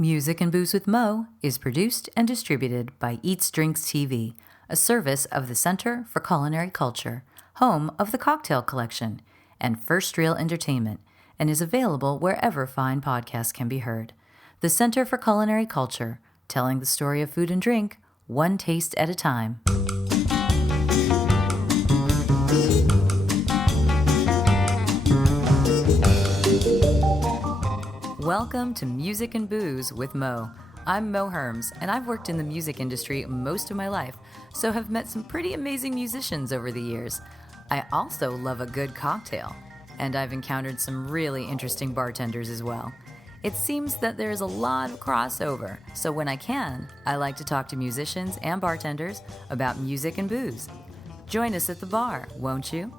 Music and Booze with Mo is produced and distributed by EatsDrinksTV, a service of the Center for Culinary Culture, home of the Cocktail Collection, and First Reel Entertainment, and is available wherever fine podcasts can be heard. The Center for Culinary Culture, telling the story of food and drink, one taste at a time. Welcome to Music and Booze with Mo. I'm Mo Herms, and I've worked in the music industry most of my life, so have met some pretty amazing musicians over the years. I also love a good cocktail, and I've encountered some really interesting bartenders as well. It seems that there's a lot of crossover, so when I can, I like to talk to musicians and bartenders about music and booze. Join us at the bar, won't you?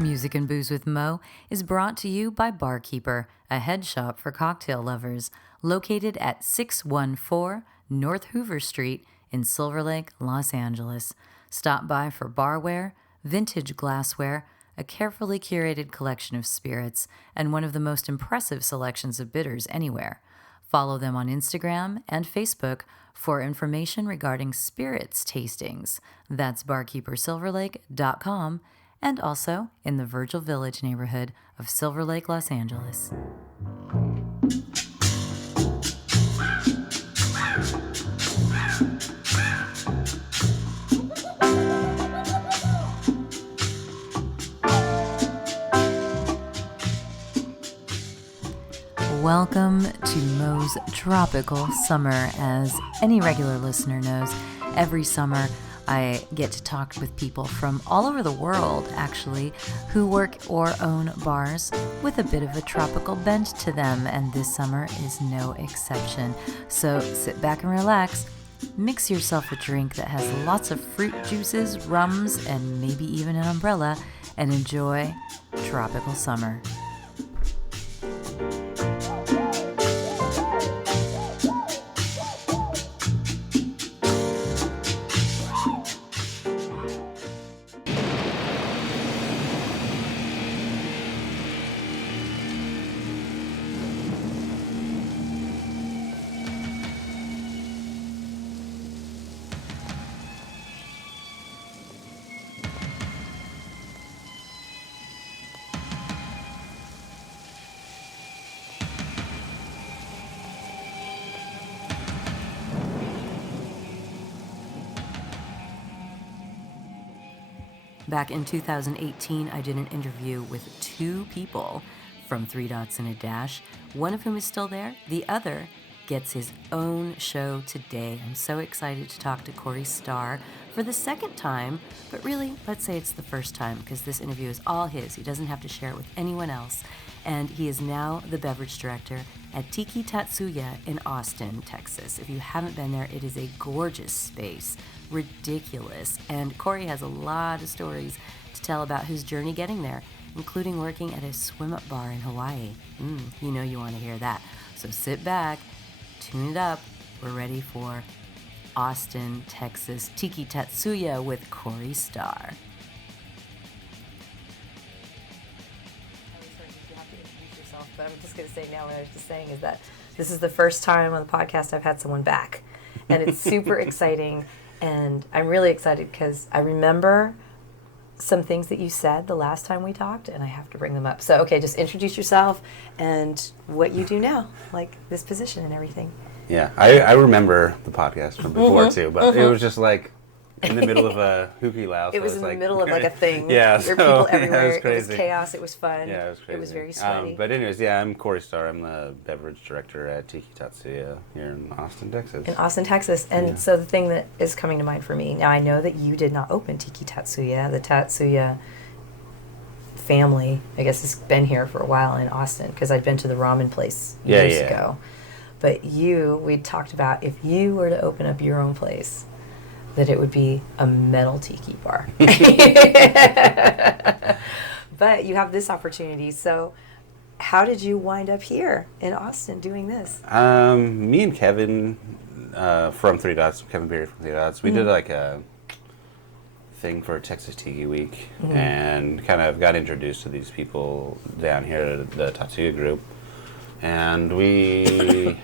Music and Booze with Mo is brought to you by Barkeeper, a head shop for cocktail lovers, located at 614 North Hoover Street in Silver Lake, Los Angeles. Stop by for barware, vintage glassware, a carefully curated collection of spirits, and one of the most impressive selections of bitters anywhere. Follow them on Instagram and Facebook for information regarding spirits tastings. That's barkeepersilverlake.com, and also in the Virgil Village neighborhood of Silver Lake, Los Angeles. Welcome to Mo's Tropical Summer. As any regular listener knows, every summer I get to talk with people from all over the world, actually, who work or own bars with a bit of a tropical bent to them, and this summer is no exception. So sit back and relax, mix yourself a drink that has lots of fruit juices, rums, and maybe even an umbrella, and enjoy tropical summer. Back in 2018, I did an interview with two people from Three Dots and a Dash, one of whom is still there. The other gets his own show today. I'm so excited to talk to Cory Starr for the second time, but really, let's say it's the first time, because this interview is all his. He doesn't have to share it with anyone else. And he is now the beverage director at Tiki Tatsuya in Austin, Texas. If you haven't been there, it is a gorgeous space. Ridiculous. And Cory has a lot of stories to tell about his journey getting there, including working at a swim-up bar in Hawaii. You know you want to hear that. So sit back, tune it up. We're ready for Austin, Texas, Tiki Tatsuya with Cory Starr. But I'm just going to say now what I was just saying is that this is the first time on the podcast I've had someone back. And it's super exciting. And I'm really excited because I remember some things that you said the last time we talked, and I have to bring them up. So, okay, just introduce yourself and what you do now, like this position and everything. Yeah, I remember the podcast from before too, but it was just like in the middle of a hookah lounge. It was in the middle of like a thing. Yeah, there were people everywhere. It was crazy. It was chaos. It was fun. Yeah, it was crazy. It was very sweaty. But anyways, yeah, I'm Cory Starr. I'm the beverage director at Tiki Tatsuya here in Austin, Texas. In Austin, Texas. And so the thing that is coming to mind for me, now I know that you did not open Tiki Tatsuya. The Tatsuya family, I guess, has been here for a while in Austin because I'd been to the ramen place years ago. But we talked about if you were to open up your own place, that it would be a metal tiki bar. But you have this opportunity. So how did you wind up here in Austin doing this? Me and Kevin from Three Dots, Kevin Beery from Three Dots, we did like a thing for Texas Tiki Week and kind of got introduced to these people down here at the Tatsuya group. And the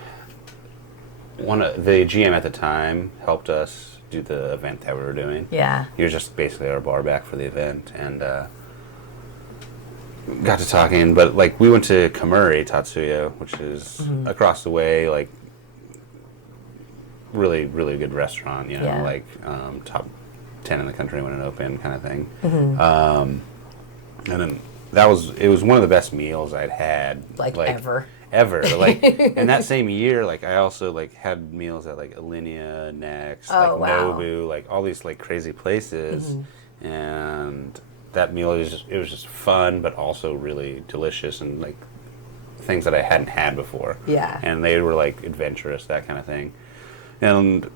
GM at the time helped us do the event that we were doing. Yeah. He was just basically our bar back for the event, and got to talking. But like we went to Culinary Tatsuya, which is across the way, like really, really good restaurant. You know, like top 10 in the country when it opened, kind of thing. And then it was one of the best meals I'd had, like ever. Like in that same year, like I also like had meals at like Alinea Next, like Nobu, like all these like crazy places, and that meal was just fun, but also really delicious and like things that I hadn't had before. Yeah. And they were like adventurous, that kind of thing. And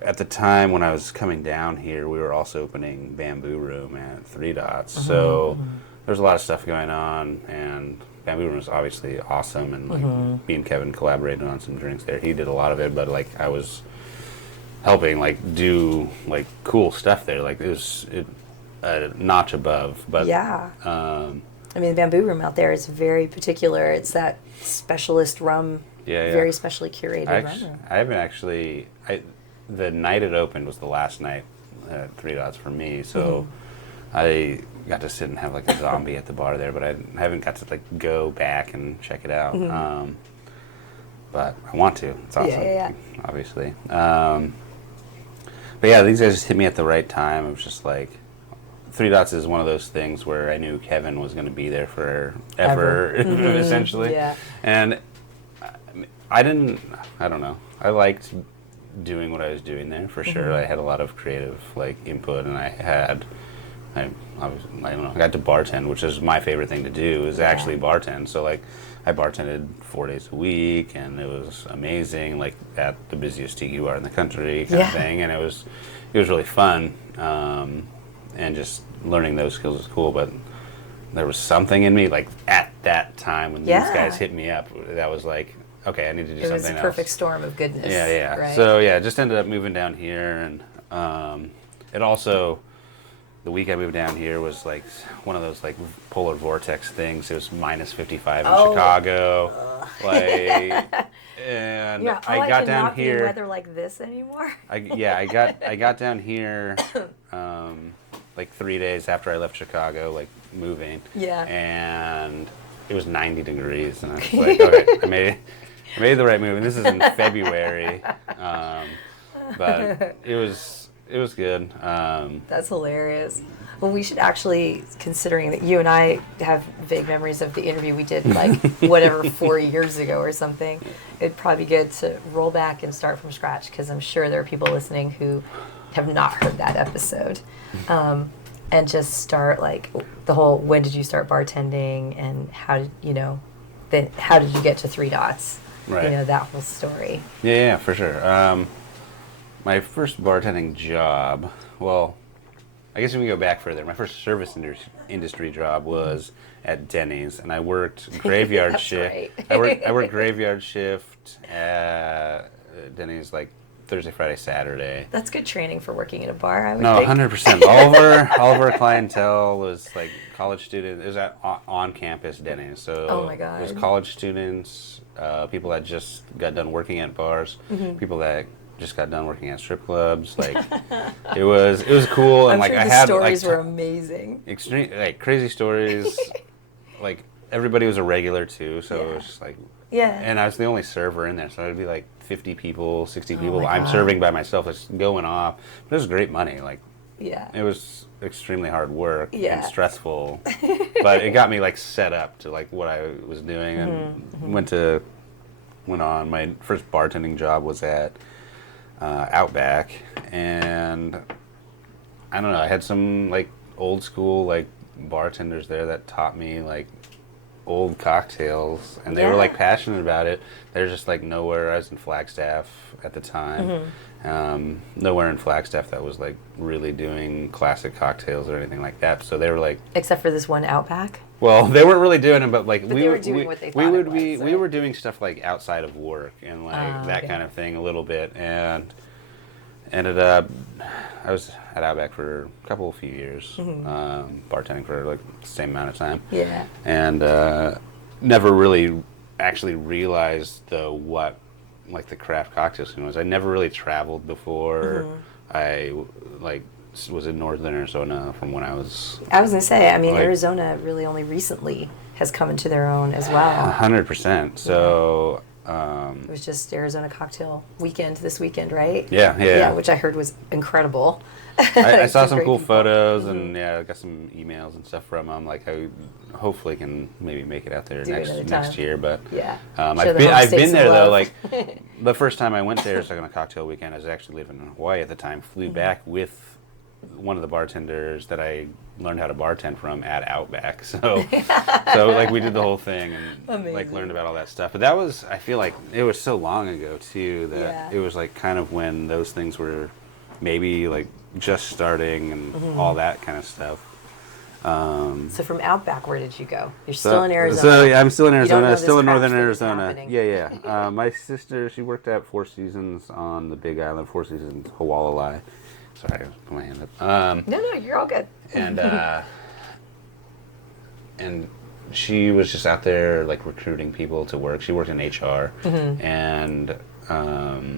at the time when I was coming down here, we were also opening Bamboo Room at Three Dots, so there's a lot of stuff going on, and Bamboo Room was obviously awesome, and like me and Kevin collaborated on some drinks there. He did a lot of it, but like I was helping like do like cool stuff there. Like it was a notch above. But I mean, the Bamboo Room out there is very particular. It's that specialist rum, very specially curated rum room. I haven't actually. The night it opened was the last night at Three Dots for me, so I got to sit and have like a zombie at the bar there, but I haven't got to like go back and check it out. But I want to. It's awesome, obviously. But yeah, these guys just hit me at the right time. It was just like, Three Dots is one of those things where I knew Kevin was going to be there forever, essentially. Yeah. And I don't know. I liked doing what I was doing there for sure. I had a lot of creative like input, and I don't know, I got to bartend, which is my favorite thing to do, is actually bartend. So like I bartended 4 days a week, and it was amazing, like at the busiest tiki bar in the country kind of thing, and it was really fun, and just learning those skills was cool. But there was something in me like at that time when these guys hit me up that was like, okay, I need to do something else. It was a perfect storm of goodness. Yeah. Right? So just ended up moving down here, and it also, the week I moved down here was like one of those like polar vortex things. It was minus 55 in Chicago, like, and I got down not here. Be weather like this anymore. I got down here, like 3 days after I left Chicago, like moving. Yeah. And it was 90 degrees, and I was like, okay, I made the right move. And this is in February, but it was good. That's hilarious. Well, we should actually, considering that you and I have vague memories of the interview we did, like, 4 years ago or something, it'd probably be good to roll back and start from scratch, because I'm sure there are people listening who have not heard that episode. And just start, like, the whole, when did you start bartending, and how did you get to Three Dots? Right. You know, that whole story. Yeah, for sure. My first bartending job, well, I guess if we go back further, my first service industry job was at Denny's, and I worked graveyard shift. Right. I worked graveyard shift at Denny's, like Thursday, Friday, Saturday. That's good training for working in a bar, I would think. No, 100%. All of our clientele was like college students. It was at on-campus Denny's, so oh my God. It was college students, people that just got done working at bars, people that just got done working at strip clubs. Like it was cool, and I'm like sure I the had stories were amazing. Extreme, like crazy stories. Like everybody was a regular too, so it was just like and I was the only server in there, so it'd be like 50 people, 60 people. I'm serving by myself, it's going off. But it was great money. Like it was extremely hard work and stressful, but it got me like set up to like what I was doing, and went on. My first bartending job was at Outback, and I don't know, I had some like old school like bartenders there that taught me like old cocktails, and they were like passionate about it. They're just like nowhere. I was in Flagstaff at the time. Nowhere in Flagstaff that was like really doing classic cocktails or anything like that. So they were like, except for this one Outback. well, they weren't really doing it, but like They were doing what they thought it was, we were doing stuff like outside of work and like that okay. kind of thing a little bit, and ended up I was at Outback for a few years, bartending for like the same amount of time. Yeah. And never really actually realized what like the craft cocktail scene was. I never really traveled before. I like was in northern Arizona from when I was gonna say, I mean, like, Arizona really only recently has come into their own as well. 100%. So It was just Arizona cocktail weekend this weekend, right? Yeah, which I heard was incredible. I saw some Great cool people. photos, and I got some emails and stuff from them. Like, I hopefully can maybe make it out there Do it another next time. year. But Yeah. I've been there though. love. Like the first time I went there, it's like on a cocktail weekend. I was actually living in Hawaii at the time. Flew back with one of the bartenders that I learned how to bartend from at Outback. So like we did the whole thing and like Amazing. learned about all that stuff. But that was, I feel like it was so long ago too that Yeah. it was like kind of when those things were maybe like just starting and all that kind of stuff. So from Outback, where did you go? You're still in Arizona. So yeah, I'm still in You don't know Arizona, this still in craft northern thing is Arizona. happening. Yeah. My sister, she worked at Four Seasons on the Big Island, Four Seasons Hualalai. Sorry, I put my hand up. No, you're all good. And she was just out there like recruiting people to work. She worked in HR, and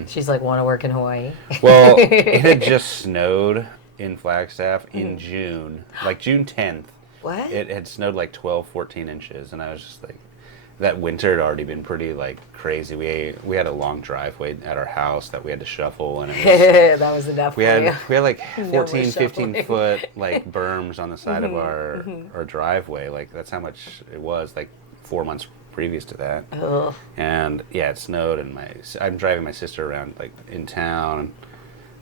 She's like, want to work in Hawaii? well, it had just snowed in Flagstaff in June, like June 10th. What? It had snowed like 12, 14 inches, and I was just like, that winter had already been pretty like crazy. We had a long driveway at our house that we had to shuffle, and it was, That was enough. we for had you. we had like No more 14, 15 shuffling. foot like berms on the side of our driveway. Like that's how much it was. Like 4 months previous to that. Ugh. And yeah, it snowed, and I'm driving my sister around like in town,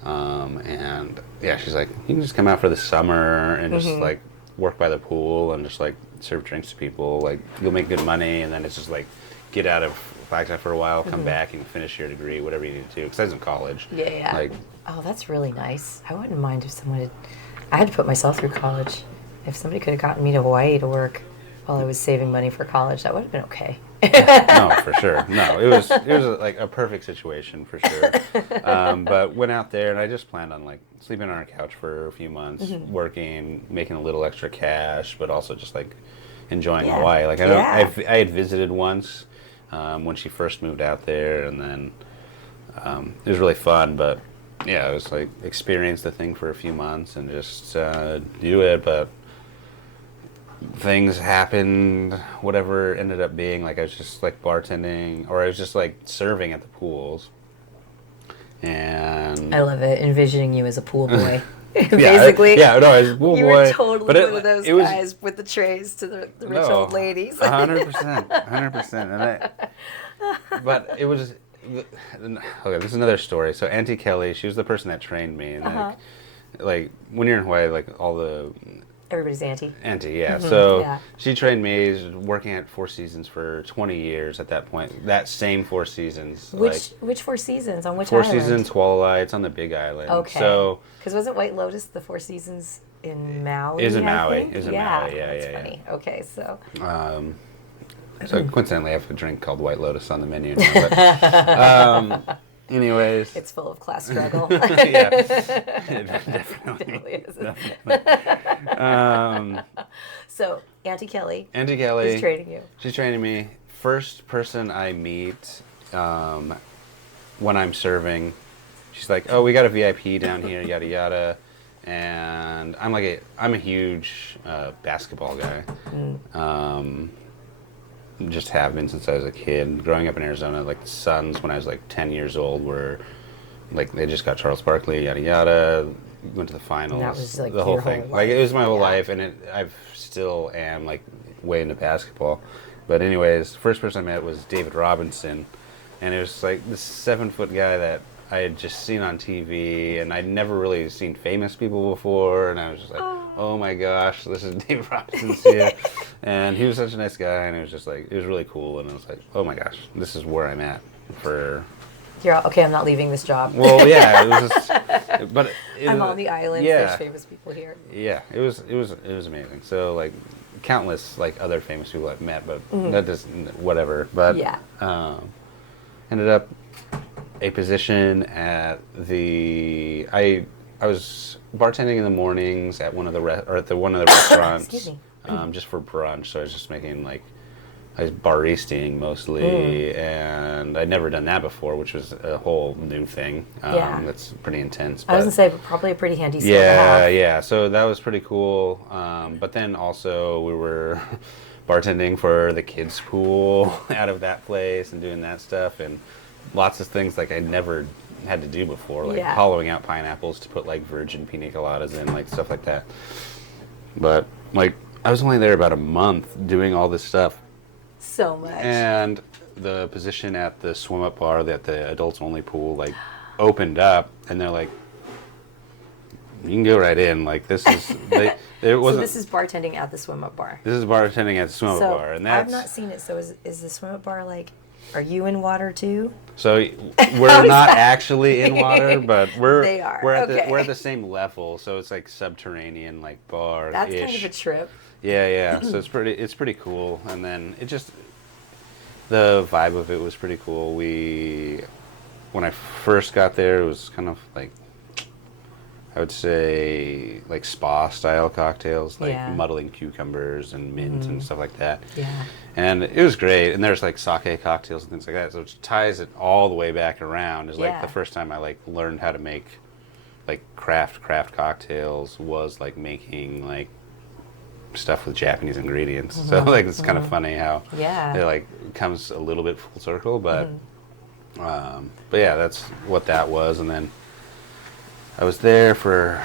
and yeah, she's like, you can just come out for the summer and just like work by the pool and just like serve drinks to people. Like you'll make good money, and then it's just like get out of Flagstaff for a while, come back and finish your degree, whatever you need to do. Because I was in college. Yeah. Like, Oh, that's really nice. I wouldn't mind if someone had. I had to put myself through college. If somebody could have gotten me to Hawaii to work while I was saving money for college, that would have been okay. no, for sure. No, it was like a perfect situation for sure. But went out there, and I just planned on like sleeping on our couch for a few months, working, making a little extra cash, but also just like enjoying Yeah. Hawaii. Like Yeah. I had visited once when she first moved out there, and then it was really fun. But yeah, it was like experience the thing for a few months and just do it, but. Things happened, whatever it ended up being. Like I was just like bartending, or I was just like serving at the pools. And I love it, envisioning you as a pool boy. Basically, no, I was a pool you boy. were totally but one of those it was, guys with the trays to the rich no, old ladies. 100%, 100%. But it was. Okay, this is another story. So Auntie Kelly, she was the person that trained me, and like when you're in Hawaii, like all the Everybody's auntie. Auntie, yeah. So yeah. she trained me, working at Four Seasons for 20 years at that point. That same Four Seasons. Which Four Seasons? On which Four island? Seasons, Hualalai. It's on the Big Island. Okay. So Because wasn't White Lotus the Four Seasons in Maui? Is in I Maui. think? Is in yeah, Maui. Yeah, that's yeah, funny. Okay, so. so coincidentally, I have a drink called White Lotus on the menu now. But, anyways. It's full of class struggle. Yeah, definitely. Really is. Definitely. So, Auntie Kelly Auntie Kelly. is training you. She's training me. First person I meet when I'm serving, she's like, "Oh, we got a VIP down here, yada yada," and I'm a huge basketball guy. Just have been since I was a kid. Growing up in Arizona, like the Suns, when I was like 10 years old, were like they just got Charles Barkley, yada yada. Went to the finals. And that was, like, the whole your whole thing. life. Like it was my whole Yeah. life, and I've still am like way into basketball. But anyways, first person I met was David Robinson, and it was like this 7-foot guy that I had just seen on TV, and I'd never really seen famous people before, and I was just like, oh my gosh, this is Dave Robinson's here. And he was such a nice guy, and it was just like, it was really cool, and I was like, oh my gosh, this is where I'm at for... You're all, okay, I'm not leaving this job. Well, yeah, it was just... But I'm on the island, there's famous people here. Yeah, it was amazing. So, like, countless, like, other famous people I've met, but that just, whatever. But, ended up a position at the... I was bartending in the mornings at one of the restaurants, Excuse me. just for brunch. So I was just making like I was baristing mostly, and I'd never done that before, which was a whole new thing. That's pretty intense. I was gonna say, but probably a pretty handy skill to have. Yeah. So that was pretty cool. But then also we were bartending for the kids' pool out of that place and doing that stuff, and lots of things like I'd never had to do before, like hollowing out pineapples to put like virgin pina coladas in, like stuff like that. But like I was only there about a month doing all this stuff. So much. And the position at the swim up bar, that the adults only pool, like opened up, and they're like, you can go right in. Like this is it wasn't. So this is bartending at the swim up bar. This is bartending at the swim up bar, and that's. I've not seen it. So is the swim up bar like? Are you in water too? So we're not actually in water, but we're we're at the same level. So it's like subterranean, like bar-ish. That's kind of a trip. Yeah. So it's pretty cool. And then it just the vibe of it was pretty cool. When I first got there, it was kind of like I would say like spa style cocktails, like muddling cucumbers and mint and stuff like that. Yeah. And it was great. And there's like sake cocktails and things like that. So it ties it all the way back around. It's like the first time I like learned how to make like craft cocktails was like making like stuff with Japanese ingredients. So like it's kind of funny how it like comes a little bit full circle, but yeah, that's what that was. And then I was there for.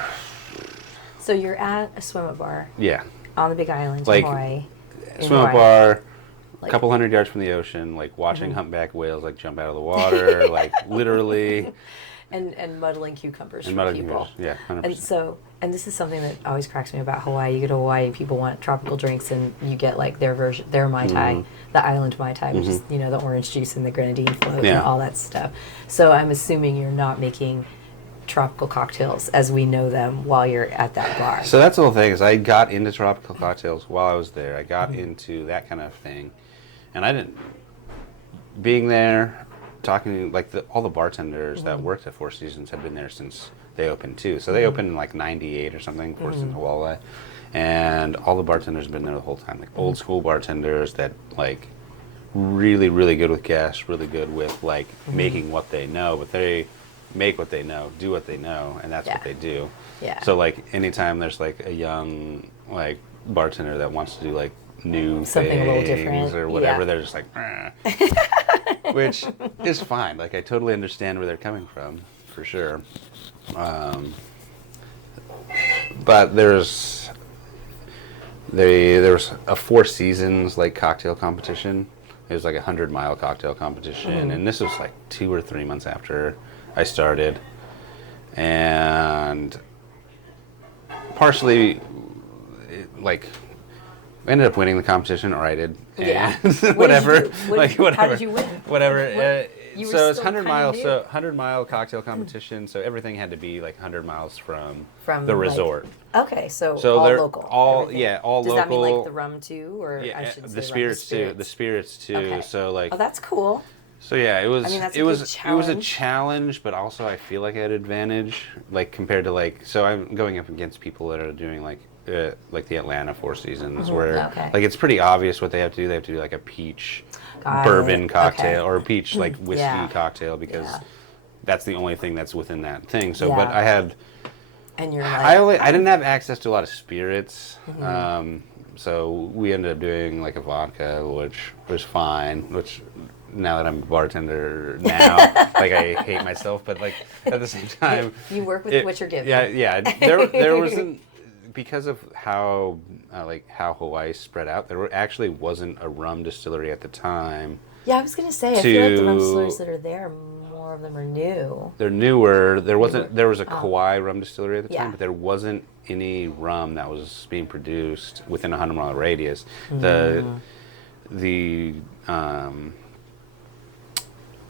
So you're at a swim up bar. Yeah. On the Big Island, like, in Hawaii. Swim up bar, a couple 100 yards from the ocean, like watching humpback whales like jump out of the water, like literally. And muddling cucumbers and for people. Yeah, 100%. And this is something that always cracks me about Hawaii. You go to Hawaii and people want tropical drinks, and you get like their version, their Mai Tai, the island Mai Tai, which is, you know, the orange juice and the grenadine float and all that stuff. So I'm assuming you're not making tropical cocktails as we know them while you're at that bar. So that's the whole thing, is I got into tropical cocktails while I was there. I got into that kind of thing. And I didn't, being there, talking to like all the bartenders that worked at Four Seasons have been there since they opened too. So they opened in like 98 or something, Four Seasons Walleye. And all the bartenders have been there the whole time. Like old school bartenders that like really, really good with guests, really good with like making what they know, but they make what they know, do what they know, and that's what they do. Yeah. So like anytime there's like a young like bartender that wants to do like new something things a little different or whatever, they're just like, which is fine. Like I totally understand where they're coming from, for sure. But there was a Four Seasons like cocktail competition. It was like a 100-mile cocktail competition, and this was like 2 or 3 months after I started, and partially, like, I ended up winning the competition, or I did. Yeah. Whatever. Whatever. How did you win? Whatever. So it's 100-mile cocktail competition. So everything had to be like 100 miles from the resort. Okay, so all local. All everything. all Does local. Does that mean like the rum too, or I should say the spirits too? The spirits too. Okay. So like. Oh, that's cool. So yeah, it was. I mean, that's it was a challenge, but also I feel like I had advantage, like compared to like. So I'm going up against people that are doing like the Atlanta Four Seasons, where like it's pretty obvious what they have to do. They have to do like a peach bourbon cocktail or a peach like whiskey cocktail, because that's the only thing that's within that thing. So, but I had. And you're like, I didn't have access to a lot of spirits. So we ended up doing like a vodka, which was fine. Which now that I'm a bartender now, like I hate myself, but like at the same time, you work with what you're given. Yeah. There wasn't, because of how how Hawaii spread out. There actually wasn't a rum distillery at the time. Yeah, I was gonna say, I feel like the rum distilleries that are there are more more of them are new. They're newer. There was a Kauai rum distillery at the time, but there wasn't any rum that was being produced within a 100-mile radius. The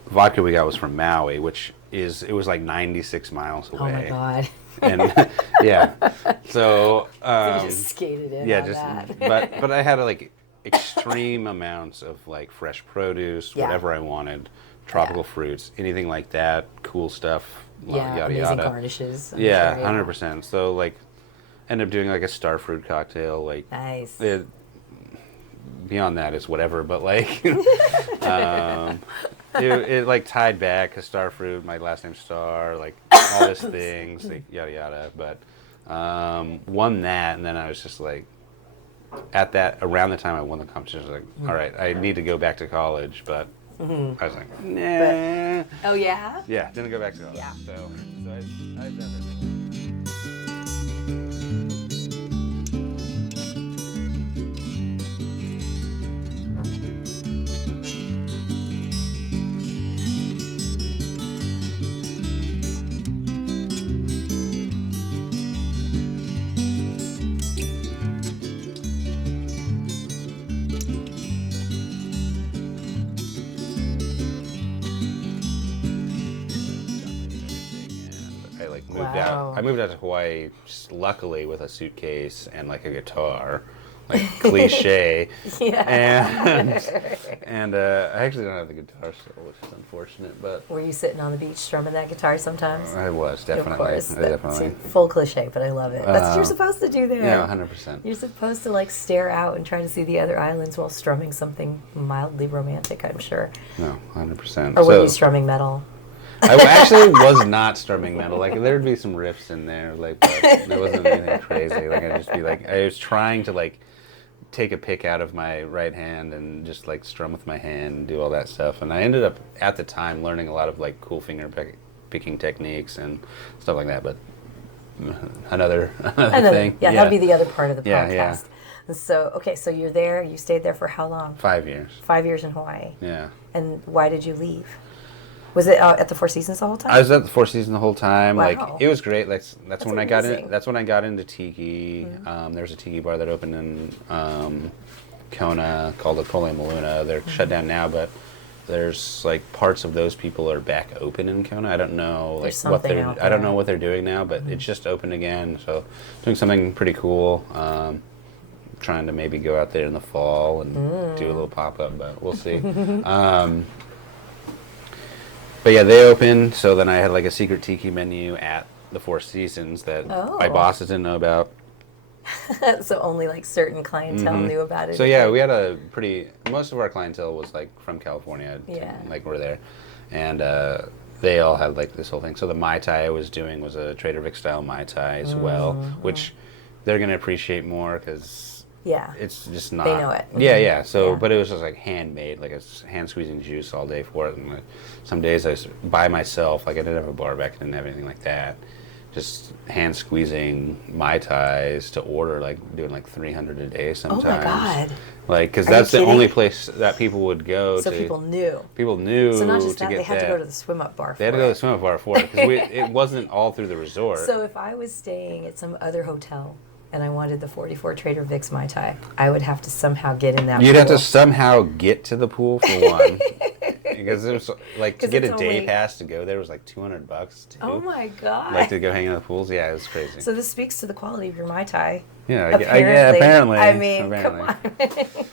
vodka we got was from Maui, which it was like 96 miles away. Oh my God. And yeah, so you just skated in on that. but I had like extreme amounts of like fresh produce, whatever I wanted, tropical fruits, anything like that, cool stuff, yada amazing yada. Garnishes. 100%. So like, end up doing like a Starr fruit cocktail, like nice. Beyond that is whatever, but like, it like tied back to Starr fruit, my last name Starr, like all these things, like, yada yada. But won that, and then I was just like, around the time I won the competition, I was like, all right, I need to go back to college, but I was like, nah. Oh yeah? Yeah, didn't go back to college. Yeah. So I definitely. I moved out to Hawaii just luckily with a suitcase and like a guitar, like cliche. And I actually don't have the guitar still, which is unfortunate. But were you sitting on the beach strumming that guitar sometimes? I was definitely. Of course, definitely. Full cliche, but I love it. That's what you're supposed to do there. Yeah, 100%. You're supposed to like stare out and try to see the other islands while strumming something mildly romantic, I'm sure. No, 100%. Or were you strumming metal? I actually was not strumming metal. Like there'd be some riffs in there, like, but there wasn't anything crazy. Like I'd just be like, I was trying to like take a pick out of my right hand and just like strum with my hand and do all that stuff. And I ended up at the time learning a lot of like cool finger picking techniques and stuff like that. But another thing. Yeah, that'd be the other part of the podcast. Yeah. So okay, so you're there. You stayed there for how long? 5 years. 5 years in Hawaii. Yeah. And why did you leave? Was it at the Four Seasons the whole time? I was at the Four Seasons the whole time. Wow. Like it was great. That's when amazing. I got in. That's when I got into tiki. There was a tiki bar that opened in Kona called the Pole Maluna. They're shut down now, but there's like parts of those people are back open in Kona. I don't know like what they're. I don't know what they're doing now, but it's just opened again. So doing something pretty cool. Trying to maybe go out there in the fall and do a little pop up, but we'll see. But yeah, they opened, so then I had like a secret tiki menu at the Four Seasons that my bosses didn't know about. So only like certain clientele knew about it. So yeah, we had most of our clientele was like from California, like we're there. And they all had like this whole thing. So the Mai Tai I was doing was a Trader Vic style Mai Tai as well, which they're going to appreciate more because it's just not. They know it. Yeah. So, but it was just like handmade, like I was hand squeezing juice all day for it. And like, some days I was by myself, like I didn't have a bar back, I didn't have anything like that. Just hand squeezing Mai Tais to order, like doing like 300 a day sometimes. Oh my God. Like, because that's the only place that people would go. So people knew. People knew. So not just that, they had to go to the swim up bar for it. They had to go to the swim up bar for it because it wasn't all through the resort. So if I was staying at some other hotel and I wanted the 44 Trader Vic's Mai Tai, I would have to somehow get in that pool. You'd have to somehow get to the pool for one. Because it was like to get a day pass to go there was like $200 too. Oh my God. Like to go hang in the pools. Yeah, it was crazy. So this speaks to the quality of your Mai Tai. Yeah, apparently. I mean, apparently. Come on.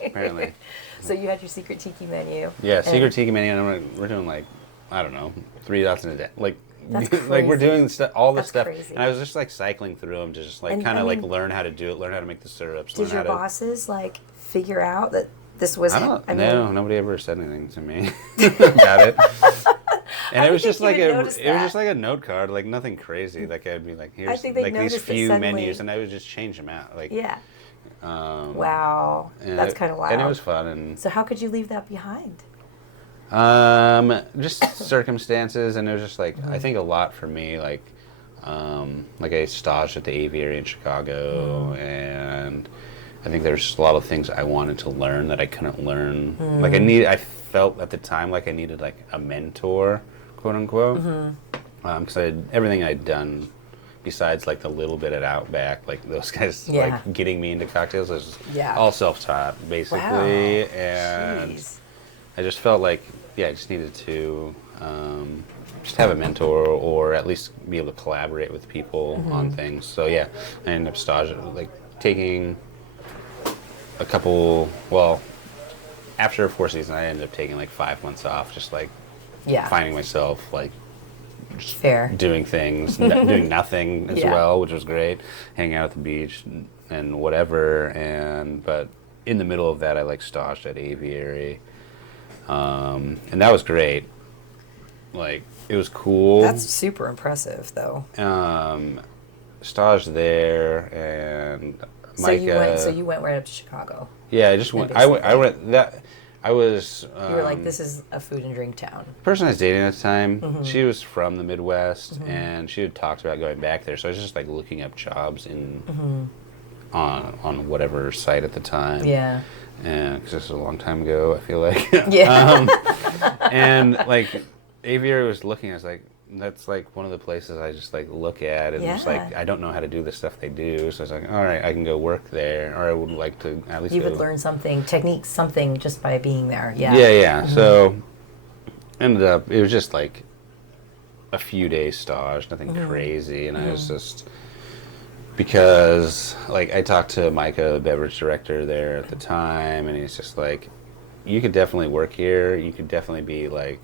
Apparently. So you had your secret tiki menu. Yeah, secret tiki menu, and we're doing like, I don't know, 3 dots in a day. Like, that's like we're doing all this stuff, crazy. And I was just like cycling through them to just like kind of like learn how to do it, learn how to make the syrups. Did your bosses like figure out that this was? No, nobody ever said anything to me about it. And it was just like a note card, like nothing crazy. Like I'd be like, here's like these few menus, and I would just change them out. Like wow, that's kind of wild. And it was fun. And so how could you leave that behind? Just circumstances, and it was just like I think a lot for me, like I staged at the aviary in Chicago, and I think there's a lot of things I wanted to learn that I couldn't learn. Like I felt at the time like I needed like a mentor, quote unquote. Because everything I'd done besides like the little bit at Outback, like those guys like getting me into cocktails was all self-taught basically. Wow. And Jeez. I just felt like, I just needed to just have a mentor or at least be able to collaborate with people on things. So I ended up taking a couple, after 4 seasons, I ended up taking like 5 months off, just like finding myself like just doing things, doing nothing as well, which was great, hanging out at the beach and whatever. But in the middle of that, I like staged at Aviary, and that was great. Like, it was cool. That's super impressive, though. Staged there, and Micah. So you went right up to Chicago. Yeah, I just went. I went that. I was. You were like, this is a food and drink town. The person I was dating at the time, she was from the Midwest, and she had talked about going back there. So I was just like looking up jobs on whatever site at the time. Yeah. And because this was a long time ago, I feel like. Yeah. And like Aviary was looking, I was like, that's like one of the places I just like look at, and it's like, I don't know how to do the stuff they do, so I was like, all right, I can go work there, or I would like to at least. You would learn techniques, something just by being there. So ended up, it was just like a few days stage, nothing crazy, and I was just, because like I talked to Micah, the beverage director there at the time, and he's just like, you could definitely work here, you could definitely be like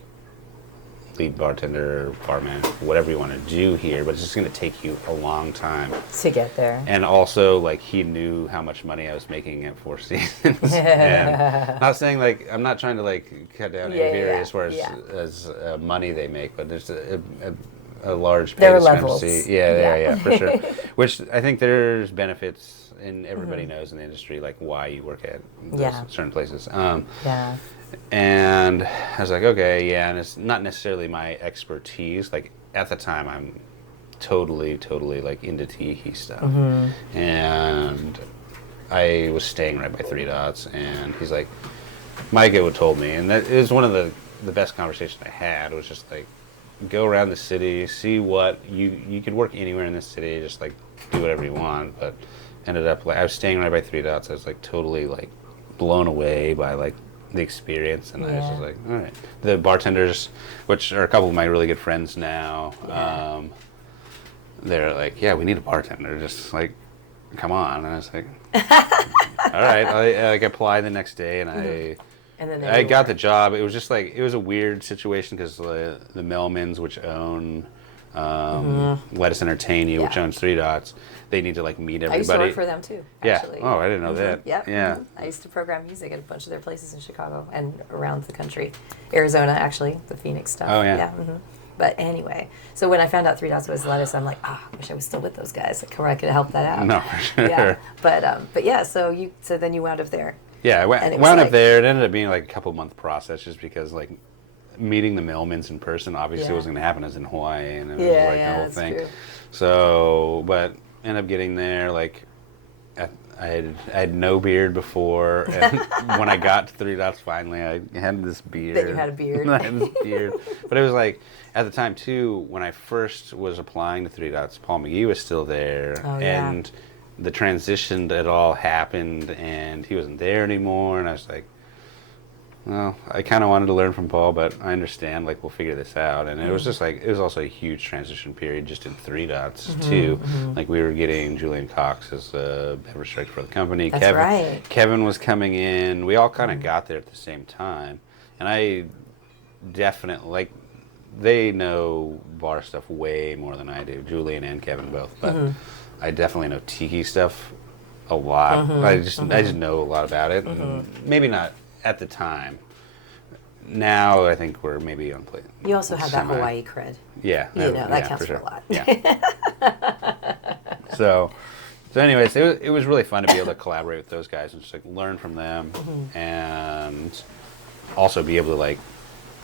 lead bartender, barman, whatever you want to do here, but it's just going to take you a long time to get there. And also, like, he knew how much money I was making at Four Seasons. And not saying, like, I'm not trying to, like, cut down Aviary as far as money they make, but there's a large pay discrepancy. Yeah, for sure. Which I think there's benefits, and everybody knows in the industry, like, why you work at those certain places. And I was like, okay, and it's not necessarily my expertise. Like, at the time, I'm totally, like, into tiki stuff. And I was staying right by Three Dots, and he's like, Micah would told me, and that is one of the best conversations I had, was just like, go around the city, see what, you could work anywhere in this city, just, like, do whatever you want. But ended up, like, I was staying right by Three Dots. I was, like, totally, like, blown away by, like, the experience, and I was just like, all right. The bartenders, which are a couple of my really good friends now, they're like, yeah, we need a bartender, just like, come on. And I was like, all right. I like applied the next day, and I got the job. It was just like, it was a weird situation because the Melmans, which own Let Us Entertain You, which owns Three Dots, they need to like meet everybody. I used to work for them too, actually. Oh, I didn't know that. Yeah. I used to program music at a bunch of their places in Chicago and around the country. Arizona, actually, the Phoenix stuff. Oh, yeah. But anyway, so when I found out Three Dots was lettuce, I'm like, I wish I was still with those guys. Like, I could help that out. No, for sure. Yeah. But yeah, so then you wound up there. Yeah, I wound up there. It ended up being like a couple-month process, just because like meeting the Melmans in person obviously wasn't going to happen as in Hawaii, and it was like the whole thing. True. So, but ended up getting there, like, I had no beard before, and when I got to Three Dots finally, I had this beard. Then you had a beard. I had this beard. But it was like, at the time too, when I first was applying to Three Dots, Paul McGee was still there, and the transition that all happened, and he wasn't there anymore, and I was like, well, I kind of wanted to learn from Paul, but I understand, like, we'll figure this out. And it was just like, it was also a huge transition period just in Three Dots, too. Like, we were getting Julian Cox as a beverage director for the company. That's right. Kevin was coming in. We all kind of got there at the same time. And I definitely, like, they know bar stuff way more than I do, Julian and Kevin both. But I definitely know tiki stuff a lot. I just know a lot about it. And maybe not at the time. Now I think we're maybe on play. You also have that Hawaii cred. Yeah, that counts for a lot. Yeah. So anyways, it was really fun to be able to collaborate with those guys and just like learn from them, and also be able to like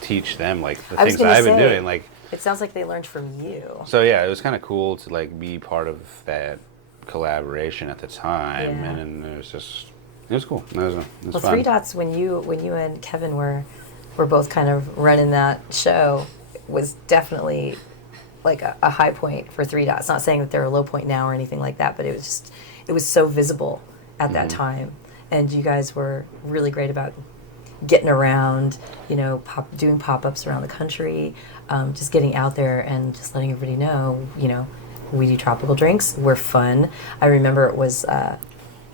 teach them like the things that I've been doing. Like, it sounds like they learned from you. So yeah, it was kind of cool to like be part of that collaboration at the time, and it was just. It was cool. It was fun. Three Dots, when you and Kevin were both kind of running that show, was definitely like a high point for Three Dots. Not saying that they're a low point now or anything like that, but it was so visible at that time. And you guys were really great about getting around, doing pop-ups around the country, just getting out there and just letting everybody know, we do tropical drinks. We're fun. I remember it was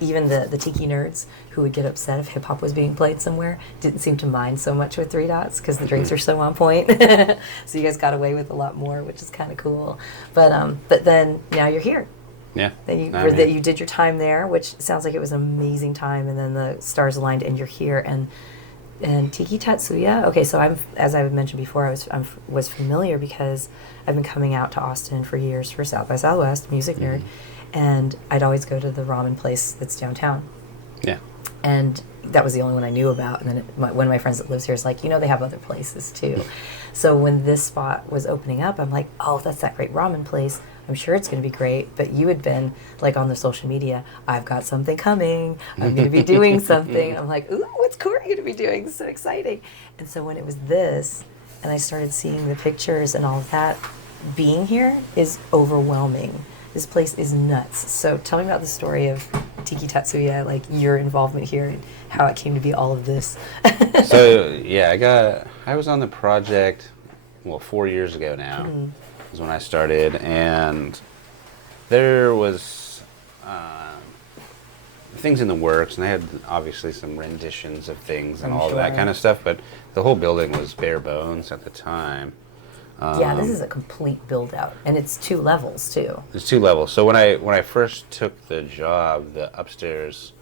even the tiki nerds who would get upset if hip hop was being played somewhere didn't seem to mind so much with Three Dots because the drinks are so on point. So you guys got away with a lot more, which is kind of cool. But then now you're here. Yeah. Then you did your time there, which sounds like it was an amazing time, and then the stars aligned and you're here. And Tiki Tatsuya. Okay, so as I mentioned before, I was familiar because I've been coming out to Austin for years for South by Southwest, music nerd, and I'd always go to the ramen place that's downtown. Yeah. And that was the only one I knew about. And then one of my friends that lives here is like, they have other places too. So when this spot was opening up, I'm like, oh, that's that great ramen place. I'm sure it's going to be great. But you had been like on the social media, I've got something coming. I'm going to be doing something. I'm like, ooh, what's Cory going to be doing? So exciting. And so when it was this, and I started seeing the pictures and all of that, being here is overwhelming. This place is nuts. So tell me about the story of Tiki Tatsuya, like your involvement here and how it came to be all of this. So yeah, I was on the project 4 years ago now. Is when I started, and there was things in the works, and they had obviously some renditions of things and all of that kind of stuff, but the whole building was bare bones at the time. Yeah, this is a complete build out, and it's 2 levels too. It's 2 levels. So when I first took the job, the upstairs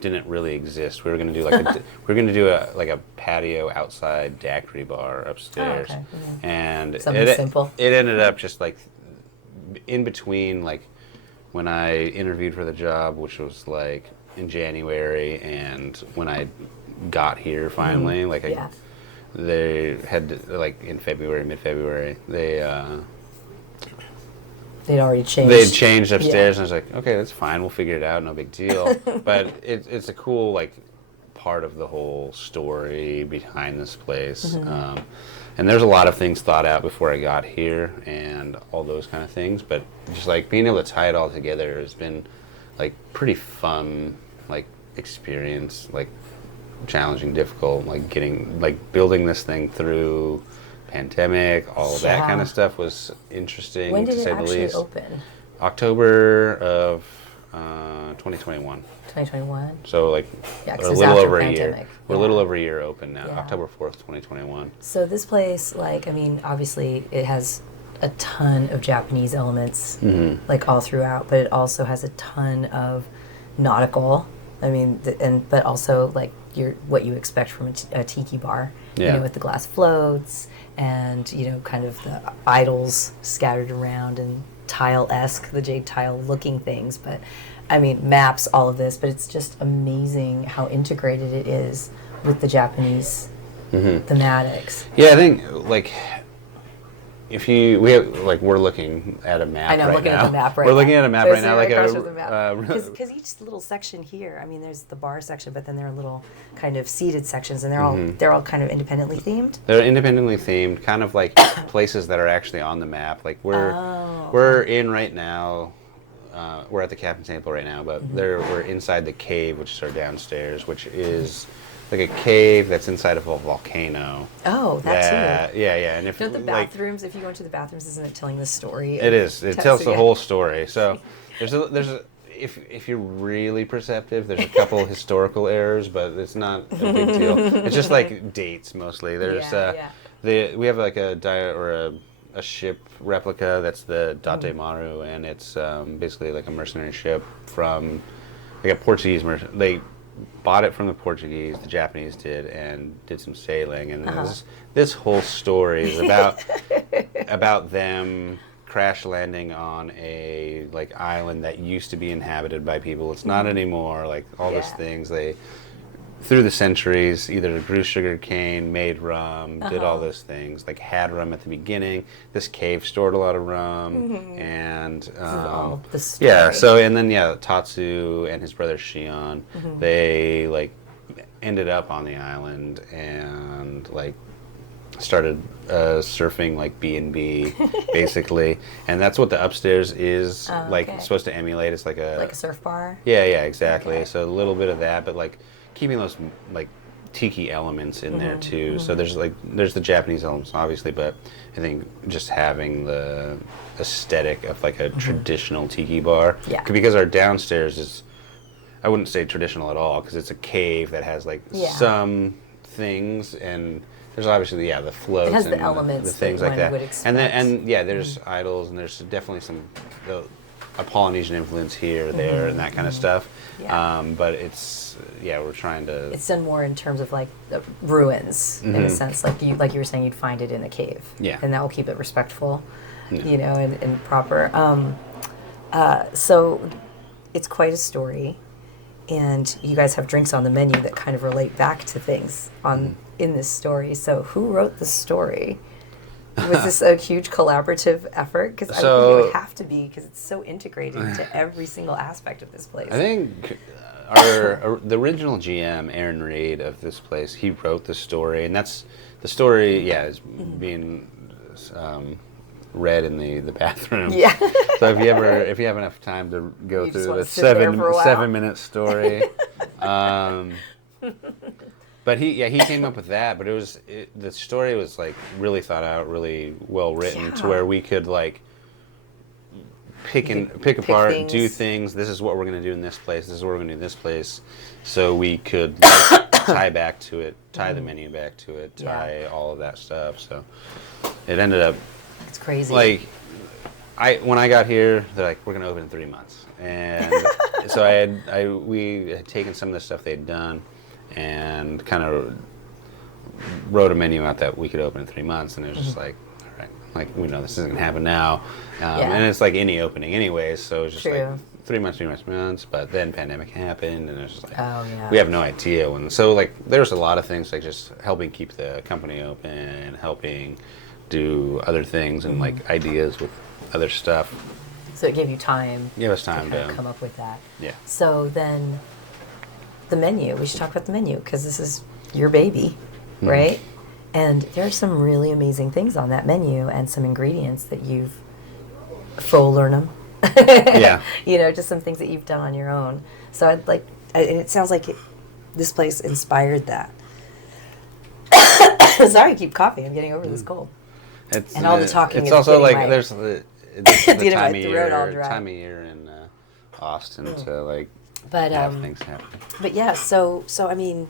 didn't really exist. We were going to do a patio outside daiquiri bar upstairs. Oh, okay. And something simple. It ended up just like in between, like when I interviewed for the job, which was like in January, and when I got here finally, they had like in February, mid-February, they'd already changed. They'd changed upstairs, and I was like, okay, that's fine. We'll figure it out. No big deal. But it's a cool part of the whole story behind this place. And there's a lot of things thought out before I got here, and all those kind of things. But just being able to tie it all together has been pretty fun, experience, challenging, difficult, building this thing through pandemic, all of that kind of stuff was interesting. When did to say it actually the least. open? October of 2021. 2021. So a little over a year. Pandemic. We're a little over a year open now. Yeah. October 4th, 2021. So this place, obviously it has a ton of Japanese elements, all throughout, but it also has a ton of nautical. But also what you expect from a tiki bar, with the glass floats and kind of the idols scattered around and tile-esque, the jade tile looking things. But maps, all of this. But it's just amazing how integrated it is with the Japanese thematics. Yeah, I think we're looking at a map. I know, right looking now. at the map right We're now. looking at a map right now, Because each little section here, there's the bar section, but then there are little kind of seated sections, and they're all kind of independently themed. They're independently themed, kind of like places that are actually on the map. We're in right now. We're at the captain's table right now, but we're inside the cave, which is our downstairs, which is like a cave that's inside of a volcano. Oh, that too. Yeah. And if the bathrooms, if you go into the bathrooms, isn't it telling the story? It is. It tells the whole story. So there's a if you're really perceptive, there's a couple historical errors, but it's not a big deal. It's just dates mostly. There's we have a ship replica that's the Datemaru, and it's basically a mercenary ship from a Portuguese merchant. They bought it from the Portuguese, the Japanese did, and did some sailing. And this whole story is about them crash landing on a island that used to be inhabited by people. It's not anymore. All those things they. Through the centuries, either grew sugar cane, made rum, did all those things. Had rum at the beginning. This cave stored a lot of rum, and the story. So and then Tatsu and his brother Shion, they ended up on the island and started surfing like B&B, basically, and that's what the upstairs is supposed to emulate. It's like a surf bar. Yeah, exactly. Okay. So a little bit of that, but like keeping those like tiki elements in there too. So there's the Japanese elements, obviously, but I think just having the aesthetic of like a traditional tiki bar, because our downstairs is, I wouldn't say traditional at all, because it's a cave that has like some things, and there's obviously the floats it has and the elements, the things that like that, would expect. and there's idols, and there's definitely a Polynesian influence here, there, and that kind of stuff. Yeah. But it's we're trying to. It's done more in terms of like the ruins, in a sense, like you were saying, you'd find it in a cave, and that will keep it respectful, and proper. So it's quite a story. And you guys have drinks on the menu that kind of relate back to things in this story. So who wrote the story? Was this a huge collaborative effort? Because I think it would have to be, because it's so integrated into every single aspect of this place. I think the original GM, Aaron Reed of this place, he wrote the story, and that's the story. Is being read in the bathroom. Yeah. So if you have enough time to go through the 7-minute story, but he came up with that. But the story was like really thought out, really well written, to where we could like pick apart, things. Do things. This is what we're going to do in this place. This is what we're going to do in this place. So we could like, tie back to it, tie the menu back to it, tie all of that stuff. So it ended up. It's crazy. Like, when I got here, they're like, we're going to open in 3 months. And so we had taken some of the stuff they'd done and kind of wrote a menu out that we could open in 3 months. And it was just like, all right, like, we know this isn't going to happen now. And it's like any opening anyways. So it was just like 3 months. But then pandemic happened, and it was just like, we have no idea when. So, like, there's a lot of things, like just helping keep the company open, helping do other things and like ideas with other stuff. So it gave you time. Give us time to come up with that. Yeah. So then, the menu. We should talk about the menu, because this is your baby, right? And there are some really amazing things on that menu, and some ingredients that you've faux learn them. Just some things that you've done on your own. So and it sounds like this place inspired that. Sorry, I keep coughing. I'm getting over this cold. And all the talking. It's is also like there's the time of year in Austin to like have things happen. But yeah, so I mean,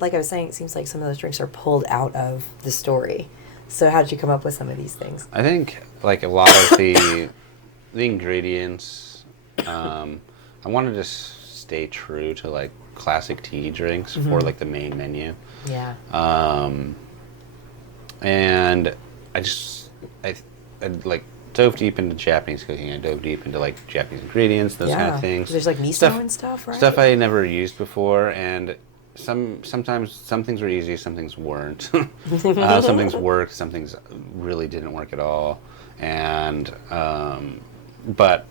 like I was saying, it seems like some of those drinks are pulled out of the story. So how did you come up with some of these things? I think like a lot of the ingredients, I wanted to stay true to like classic tea drinks for like the main menu. Yeah. And I like dove deep into Japanese cooking. I dove deep into like Japanese ingredients, those kind of things. There's like miso and stuff, right? Stuff I never used before, and sometimes some things were easy, some things weren't. Some things worked, some things really didn't work at all. And but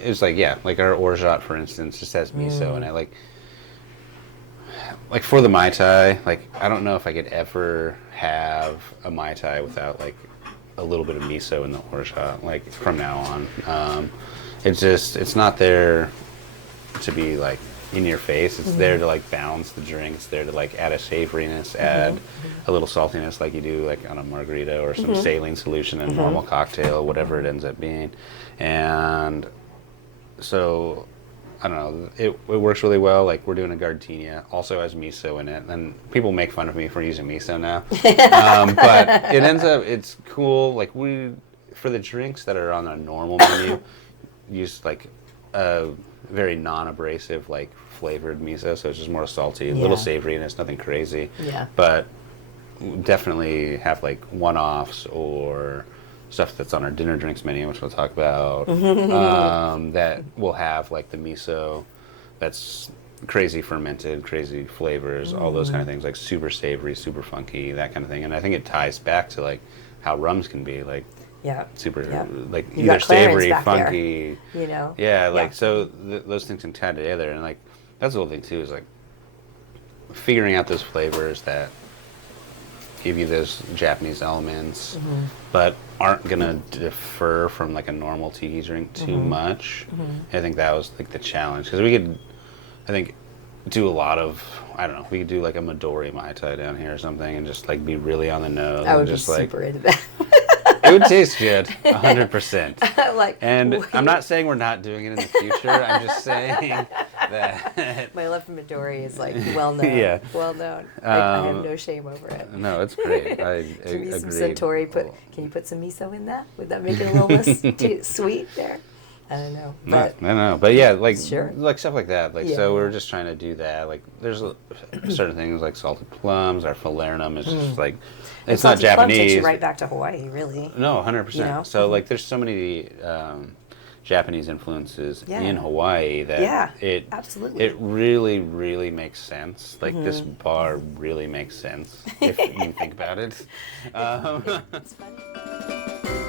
it was like like our orgeat, for instance, just has miso in it. Like for the Mai Tai, like I don't know if I could ever have a Mai Tai without like a little bit of miso in the orgeat, like from now on. It's not there to be like in your face. It's there to like balance the drink. It's there to like add a savoriness, add a little saltiness like you do like on a margarita or some saline solution in a normal cocktail, whatever it ends up being. And so I don't know, it works really well. Like we're doing a gardenia, also has miso in it, and people make fun of me for using miso now. But it ends up, it's cool. Like for the drinks that are on a normal menu, use like a very non-abrasive, like flavored miso, so it's just more salty, a little savory, and it's nothing crazy. Yeah. But definitely have like one-offs or stuff that's on our dinner drinks menu, which we'll talk about, that will have like the miso that's crazy fermented, crazy flavors, all those kind of things, like super savory, super funky, that kind of thing. And I think it ties back to like how rums can be, like super, like you either savory, funky, there, so those things can tie together. And like that's the whole thing too, is like figuring out those flavors that give you those Japanese elements, but aren't gonna differ from like a normal tiki drink too much. I think that was like the challenge, because we could, I think, do a lot of, I don't know, we could do like a Midori Mai Tai down here or something, and just like be really on the nose. I would and just be like super into that. it would taste good, 100%. Like, And I'm not saying we're not doing it in the future. I'm just saying that. my love for Midori is like well known. Yeah. Well known. I have no shame over it. No, it's great. I Give me some agree. Suntory. Can you put some miso in that? Would that make it a little less sweet there? I don't know. But I don't know, but yeah, like Sure. like stuff like that. Like Yeah. so, we're just trying to do that. Like there's certain things like salted plums. Our falernum is just like it's not salted plum takes Japanese. you right back to Hawaii, really. No, 100%. You know? So like there's so many Japanese influences Yeah. in Hawaii that Yeah, it absolutely. it really really makes sense. Like this bar really makes sense if you think about it. It's funny.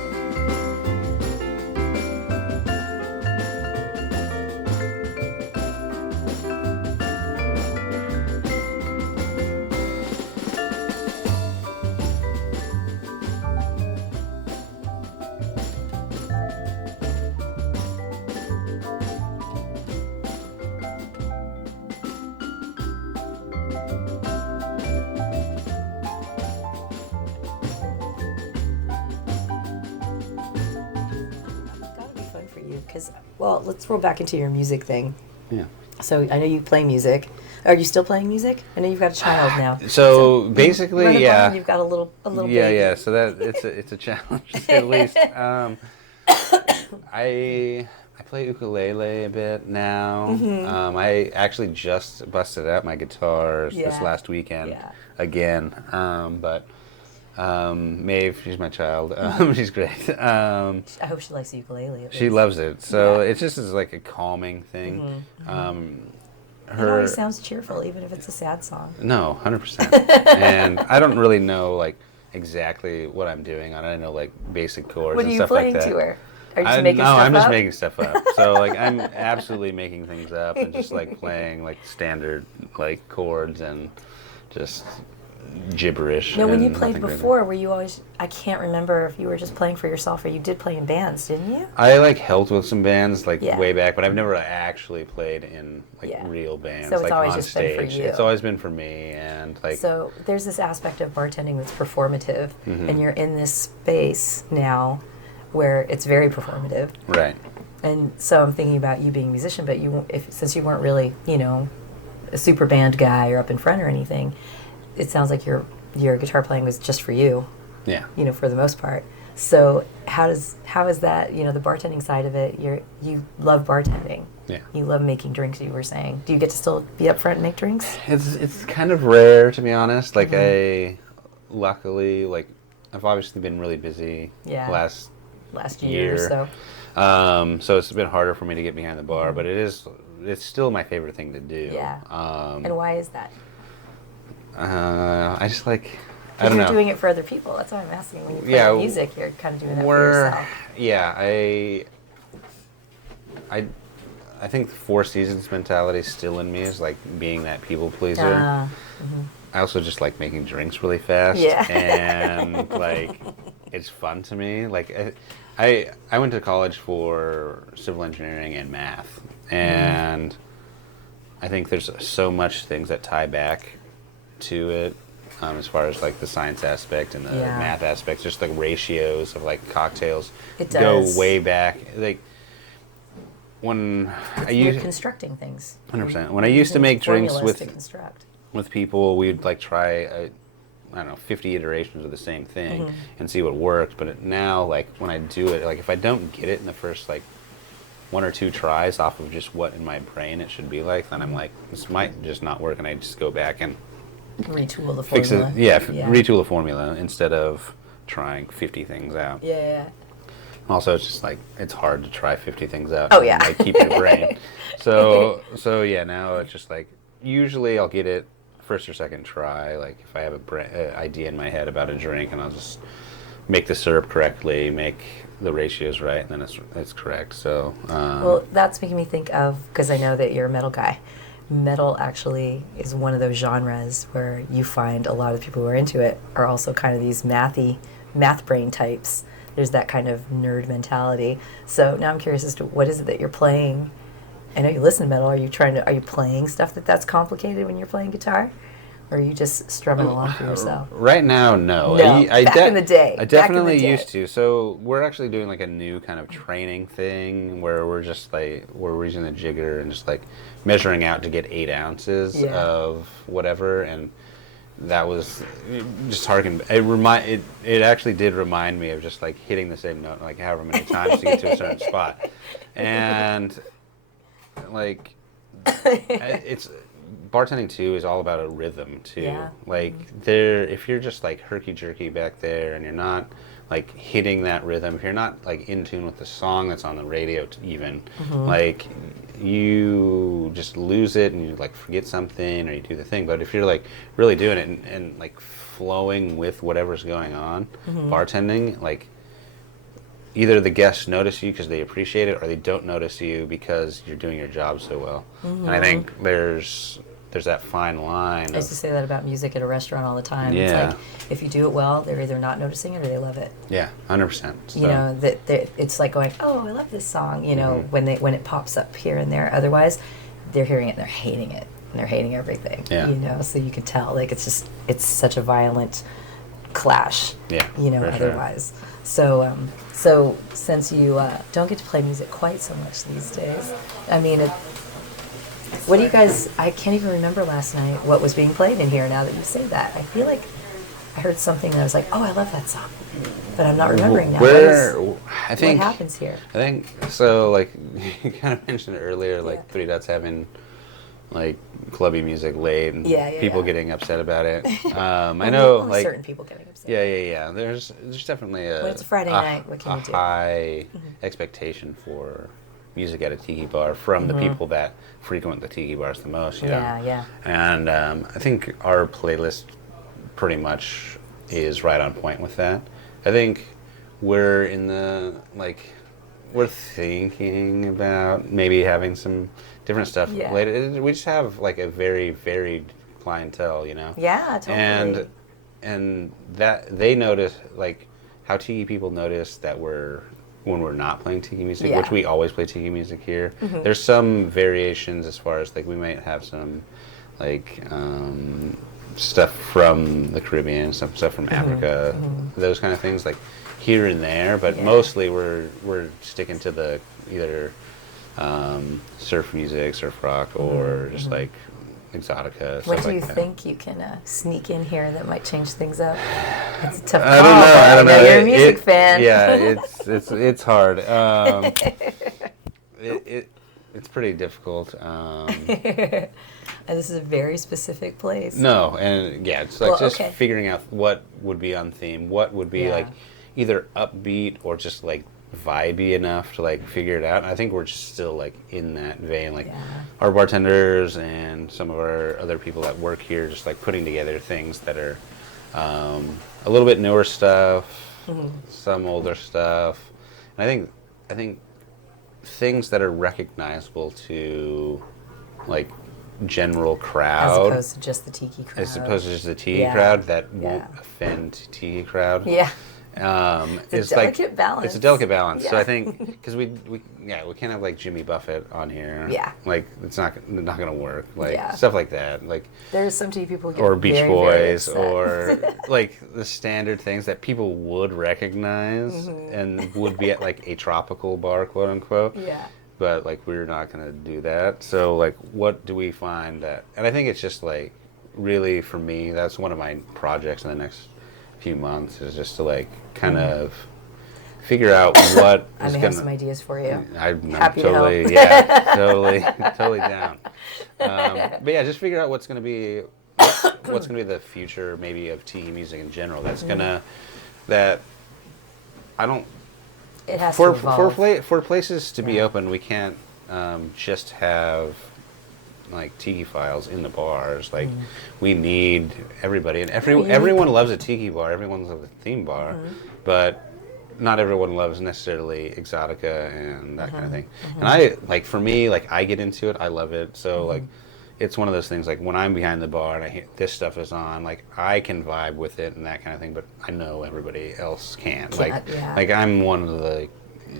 Gotta be fun for you, because, well, let's roll back into your music thing. Yeah. So I know you play music. Are you still playing music? I know you've got a child now. So basically, Run a yeah. barn, you've got a little Yeah, baby. yeah. So that it's a challenge to say the least. I play ukulele a bit now. I actually just busted out my guitars this Yeah. last weekend Yeah. again. But Maeve, she's my child. She's great. I hope she likes the ukulele. At She least. loves it. So Yeah. it just is like a calming thing. It always sounds cheerful, even if it's a sad song. No, 100%. And I don't really know like exactly what I'm doing on it. I know like basic chords What are and you stuff like playing that. to her? Are you I, just making no, stuff I'm just up? making stuff up. So like I'm absolutely making things up and just like playing like standard like chords and just gibberish. No, when you and played nothing crazy. before, were you always? I can't remember if you were just playing for yourself or you did play in bands, didn't you? I like helped with some bands like Yeah. way back, but I've never actually played in like Yeah. real bands So it's like always on just been for stage. you. It's always been for me, and like So there's this aspect of bartending that's performative, Mm-hmm. and you're in this space now where it's very performative. right. And so I'm thinking about you being a musician, but since you weren't really, a super band guy or up in front or anything, it sounds like your guitar playing was just for you, Yeah. for the most part. So how is that, the bartending side of it? You love bartending. Yeah. You love making drinks, you were saying. Do you get to still be up front and make drinks? It's kind of rare, to be honest. Like Mm-hmm. luckily, like I've obviously been really busy Yeah. last Year or so. so it's been harder for me to get behind the bar, but it's still my favorite thing to do. Yeah. And why is that? I just like, I Because don't you're know. doing it for other people. That's what I'm asking. When you play Yeah, music, you're kind of doing that for yourself. Yeah, I think the Four Seasons mentality is still in me, is like being that people pleaser. I also just like making drinks really fast. Yeah. And like it's fun to me. Like I went to college for civil engineering and math, and I think there's so much things that tie back to it, as far as like the science aspect and the Yeah. math aspect, just like ratios of like cocktails It go does. way back. Like when You're constructing things. 100%. When I used to Using make drinks formulas to construct. with people, we'd like try I don't know, 50 iterations of the same thing and see what worked. But now, like when I do it, like if I don't get it in the first like one or two tries off of just what in my brain it should be like, then I'm like, this might just not work, and I just go back and Retool the fix formula. it. Yeah, retool the formula instead of trying 50 things out. Yeah. Also, it's just like it's hard to try 50 things out. Oh, and, yeah. like, keep your brain. So yeah. Now it's just like usually I'll get it first or second try. Like if I have a idea in my head about a drink, and I'll just make the syrup correctly, make the ratios right, and then it's correct. So Well, that's making me think of, because I know that you're a metal guy, metal actually is one of those genres where you find a lot of people who are into it are also kind of these math brain types. There's that kind of nerd mentality. So now I'm curious as to what is it that you're playing. I know you listen to metal. Are you playing stuff that's complicated when you're playing guitar? Or are you just strumming along for yourself? Right now, no. No, back in the day. I definitely used to. So we're actually doing like a new kind of training thing where we're using the jigger and just like measuring out to get 8 ounces of whatever, and that was just harken. It actually did remind me of just like hitting the same note like however many times to get to a certain spot, and like it's. Bartending too is all about a rhythm too. Yeah. Like if you're just like herky jerky back there and you're not like hitting that rhythm, if you're not like in tune with the song that's on the radio even, like you just lose it and you like forget something or you do the thing. But if you're like really doing it and like flowing with whatever's going on, bartending, like either the guests notice you because they appreciate it, or they don't notice you because you're doing your job so well. And I think there's that fine line. I used to say that about music at a restaurant all the time. Yeah. It's like if you do it well, they're either not noticing it or they love it. Yeah, 100%. So. You know that it's like going, oh, I love this song. You know, when it pops up here and there. Otherwise, they're hearing it and they're hating it and they're hating everything. Yeah. You know, so you can tell like it's such a violent clash. Yeah. You know, for otherwise. Sure. So since you don't get to play music quite so much these days, I mean, what do you guys? I can't even remember last night what was being played in here. Now that you say that, I feel like I heard something that I was like, oh, I love that song, but I'm not remembering now. What happens here? I think so. Like you kind of mentioned earlier, like Three Dots having like clubby music late and people getting upset about it. I know, like certain people getting upset. Yeah. There's definitely when it's a Friday night, what can you do? High expectation for music at a tiki bar from the people that frequent the tiki bars the most. You know? Yeah. And I think our playlist pretty much is right on point with that. I think we're thinking about maybe having some different stuff later. We just have like a very varied clientele, you know. Yeah, totally. And that they notice, like how tiki people notice that when we're not playing tiki music, which we always play tiki music here. There's some variations as far as like we might have some like stuff from the Caribbean, some stuff from Africa, those kind of things like here and there, but mostly we're sticking to the either surf music, surf rock, or just like exotica. What do you like think you can sneak in here that might change things up? It's a tough call. I don't know. You're a music fan. Yeah, it's hard. It's pretty difficult. And this is a very specific place. No, and it's like figuring out what would be on theme, what would be like either upbeat or just like vibey enough to like figure it out. And I think we're just still like in that vein, like our bartenders and some of our other people that work here, just like putting together things that are a little bit newer stuff, some older stuff, and I think things that are recognizable to like general crowd, as opposed to just the tiki crowd. Crowd that won't offend tiki crowd. Yeah. It's a delicate balance. It's a delicate balance. Yeah. So I think because we can't have like Jimmy Buffett on here. Yeah. Like it's not gonna work. Like stuff like that. Like there's some tiki people get or Beach very, Boys very or like the standard things that people would recognize and would be at like a tropical bar, quote unquote. Yeah. But like we're not gonna do that. So like what do we find that? And I think it's just like really for me that's one of my projects in the next few months is just to like kind of figure out what I may have some ideas for you. I'm Happy totally to help. totally down. But yeah, just figure out what's gonna be the future maybe of tiki music in general. That's gonna that I don't. It has to evolve. For places to be open, we can't just have like tiki files in the bars. Like we need everybody, and everyone loves a tiki bar. Everyone loves a theme bar, but not everyone loves necessarily exotica and that kind of thing. And I like for me, like I get into it. I love it. So like it's one of those things like when I'm behind the bar and I hear this stuff is on, like I can vibe with it and that kind of thing, but I know everybody else can't. Like I'm one of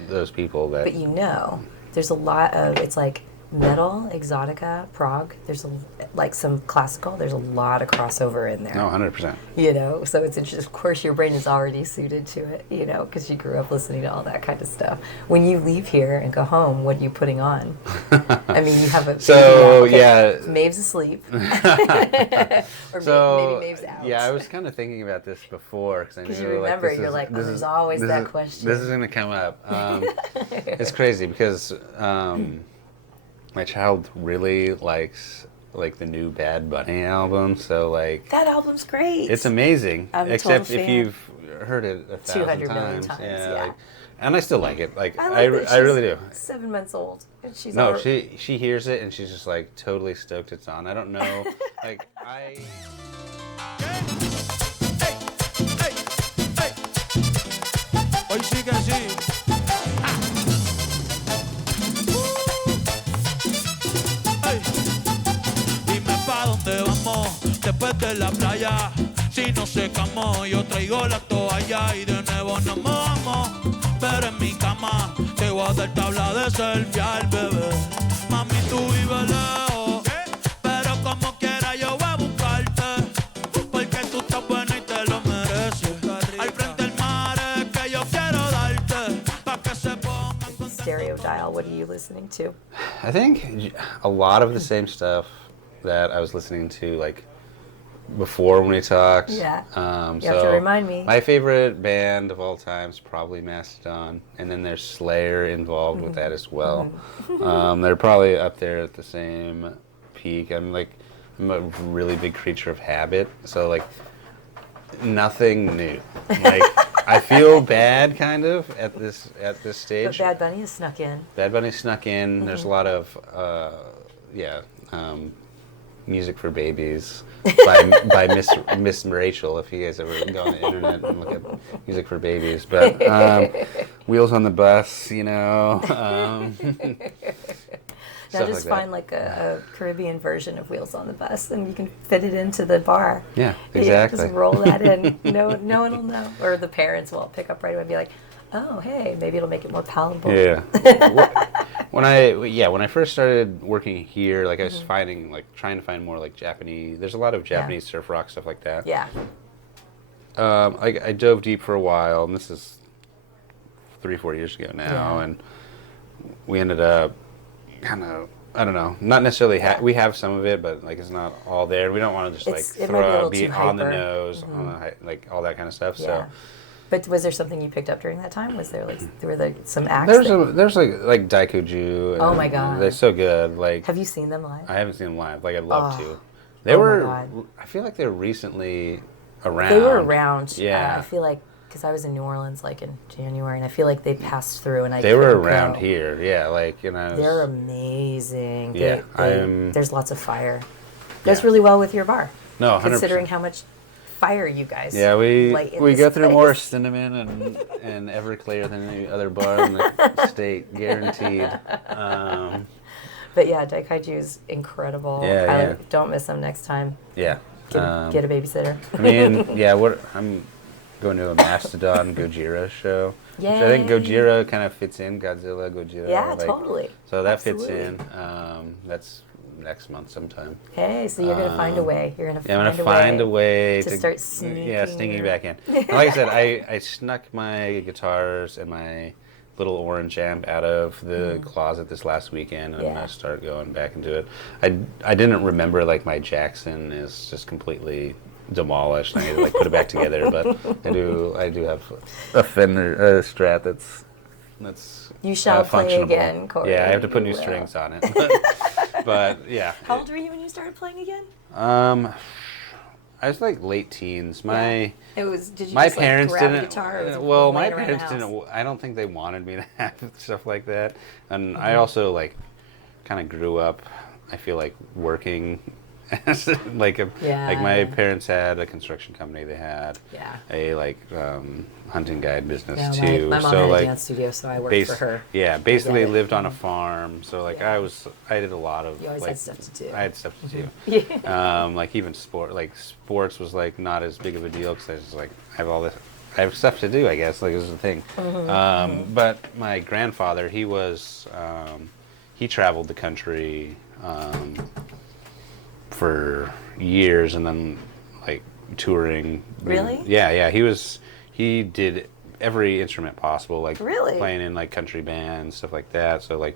those people that. But there's a lot of, it's like metal, exotica, prog. There's like some classical. There's a lot of crossover in there. No, 100%. So it's interesting. Of course, your brain is already suited to it. Because you grew up listening to all that kind of stuff. When you leave here and go home, what are you putting on? I mean, you have a Maeve's asleep, or maybe Maeve's out. Yeah, I was kind of thinking about this before because you remember there's always that question. This is going to come up. It's crazy because. My child really likes like the new Bad Bunny album, so like that album's great. It's amazing, except if you've heard it 200 million times. Yeah. And I still like it. Like I really do. 7 months old, and she's she hears it and she's just like totally stoked it's on. I don't know, like I. Hoy sí que sí. ¿Dónde vamos después de la playa? Si no secamos, yo traigo la toalla y de nuevo nos mojamos. Pero en mi cama te voy a dar tabla de selfie al bebé. Mami, tú vives lejos, pero como quiera yo voy a buscarte. Porque tú estás buena y te lo mereces. Al frente del mar es que yo quiero darte. Pa' que se pongan con stereo dial. What are you listening to? I think a lot of the same stuff that I was listening to like before when we talked. Yeah. You have to remind me. My favorite band of all time is probably Mastodon, and then there's Slayer involved with that as well. They're probably up there at the same peak. I'm a really big creature of habit, so like nothing new. Like I feel bad kind of at this stage. But Bad Bunny has snuck in. Bad Bunny snuck in. There's a lot of Music for Babies by Miss Rachel, if you guys ever go on the internet and look at Music for Babies. But Wheels on the Bus, Now just like find like a Caribbean version of Wheels on the Bus and you can fit it into the bar. Yeah, exactly. Just roll that in. No one will know. Or the parents will pick up right away and be like, oh, hey, maybe it'll make it more palatable. Yeah. When I first started working here, like I was trying to find more like Japanese. There's a lot of Japanese surf rock stuff like that. Yeah. I dove deep for a while, and this is 3-4 years ago now, and we ended up kind of, I don't know, not necessarily we have some of it, but like it's not all there. We don't want to just throw a beat on the nose, like all that kind of stuff. Yeah. So. But was there something you picked up during that time? Was there were there some acts? There's like Daikoju. And oh my god, they're so good. Like, have you seen them live? I haven't seen them live. Like I'd love to. They were. I feel like they were recently around. They were around. Yeah. I feel like because I was in New Orleans like in January, and I feel like they passed through, and they were around here. Yeah, like they're amazing. Yeah, there's lots of fire. Goes really well with your bar. No, 100%. Considering how much fire you guys. Yeah, we go through place. more cinnamon and Everclear than any other bar in the state, guaranteed. But yeah, Daikaiju is incredible. Yeah, Don't miss them next time. Yeah. Get a babysitter. I mean, I'm going to a Mastodon Gojira show. Yay. Which I think Gojira kind of fits in, Godzilla, Gojira. Yeah, totally. So that Absolutely. fits in. That's next month sometime. Hey, so you're going to find a way. You're going to I'm going to find a way to start sneaking. Yeah, sneaking back in. And like I said, I snuck my guitars and my little orange amp out of the closet this last weekend, and I'm going to start going back into it. I didn't remember like my Jackson is just completely demolished. I need to like put it back together, but I do have a Fender Strat that's you shall play again, Cory. Yeah, I have to put new strings on it. But yeah. How old were you when you started playing again? I was like late teens. It was. Did you my just parents like, grab didn't. a guitar? Well, my parents didn't. I don't think they wanted me to have stuff like that. And I also like kind of grew up. I feel like working like Yeah, my yeah. parents had a construction company. They had Yeah. a hunting guide business Yeah, too. my mom so had a like dance studio, so I worked for her. yeah, basically it. lived on a farm. So like Yeah. I did a lot of You always like had stuff to do. I had stuff to do. Yeah. Like even sports was like not as big of a deal because I was like I have stuff to do, I guess, like, is the thing. But my grandfather, he traveled the country for years and then, like, touring. Really? Yeah. He did every instrument possible, like, Really? playing in, like, country bands, stuff like that. So, like,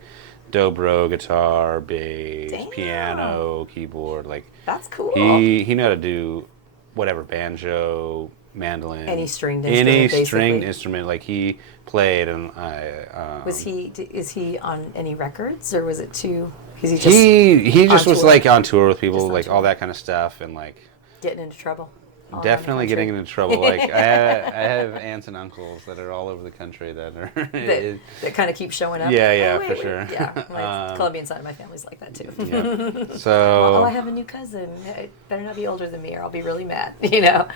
dobro, guitar, bass, Damn. piano, keyboard, like. That's cool. He knew how to do whatever, banjo, mandolin, Any stringed instrument, basically. like he played, and Is he on any records, or was it too? Is he just he just on was tour? like on tour with people, Just on like tour. all that kind of stuff, and like getting into trouble? All around the definitely getting country? into trouble. Like I have aunts and uncles that are all over the country that are that kind of keep showing up. Yeah, Oh, wait, for wait. sure. Yeah, my Colombian side of my family's like that too. yeah. So Oh, I have a new cousin. It better not be older than me, or I'll be really mad. You know.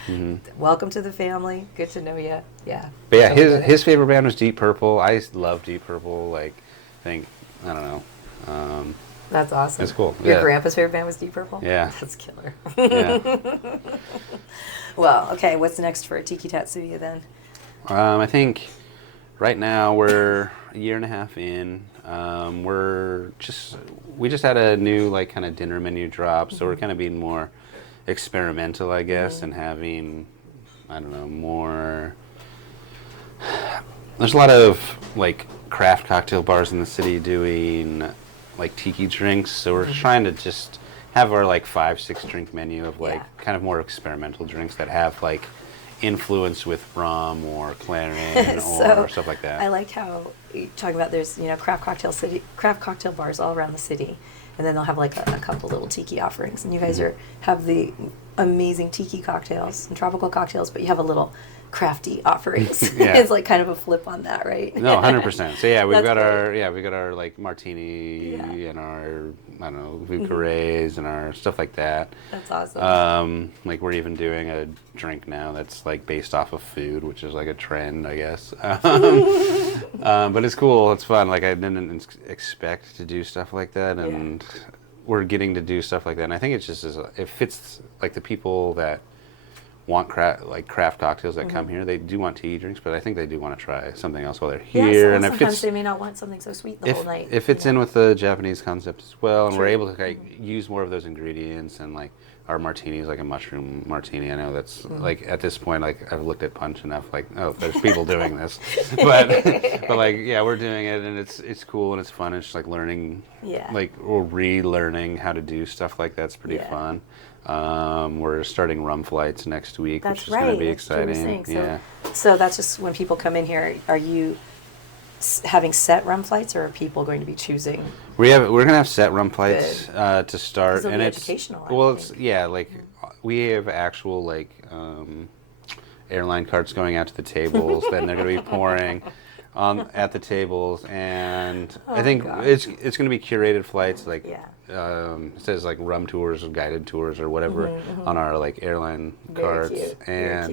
Welcome to the family. Good to know you. Yeah. but yeah, Totally get it. his favorite band was Deep Purple. I love Deep Purple. Like, I don't know. That's awesome. It's cool. Your Yeah. grandpa's favorite band was Deep Purple? Yeah. That's killer. Yeah. Well, okay, what's next for Tiki Tatsuya then? I think right now we're a year and a half in. We just had a new like kind of dinner menu drop, so we're kind of being more experimental, I guess, and having I don't know more. There's a lot of like craft cocktail bars in the city doing like tiki drinks, so we're trying to just have our like 5-6 drink menu of like kind of more experimental drinks that have like influence with rum or claret So, or stuff like that. I like how you're talking about there's craft cocktail bars all around the city, and then they'll have like a couple little tiki offerings, and you guys have the amazing tiki cocktails and tropical cocktails, but you have a little crafty offerings. Yeah. It's like kind of a flip on that, right? No, 100%. So yeah, we've That's got great. we got our like martini Yeah. and our I don't know Vucarays and our stuff like that. That's awesome. Like we're even doing a drink now that's like based off of food, which is like a trend, I guess. But it's cool. It's fun. Like I didn't expect to do stuff like that, and we're getting to do stuff like that. And I think it's just it fits like the people that want craft cocktails that come here. They do want tea drinks, but I think they do want to try something else while they're here. Yeah, and sometimes they may not want something so sweet the whole night. If it's in with the Japanese concept as well, and we're True. able to like use more of those ingredients, and like our martinis, like a mushroom martini. I know that's like at this point, like I've looked at Punch enough, like oh, there's people doing this, but like yeah, we're doing it, and it's cool and it's fun. It's just like learning, like or relearning how to do stuff like that's pretty fun. We're starting rum flights next week, which is going to be exciting. So that's just when people come in here. Are you having set rum flights, or are people going to be choosing? We're going to have set rum flights to start, and it's educational. It's like we have actual like airline carts going out to the tables. Then they're going to be pouring at the tables, and I think it's going to be curated flights like. It says like rum tours or guided tours or whatever on our like airline carts. Cute. And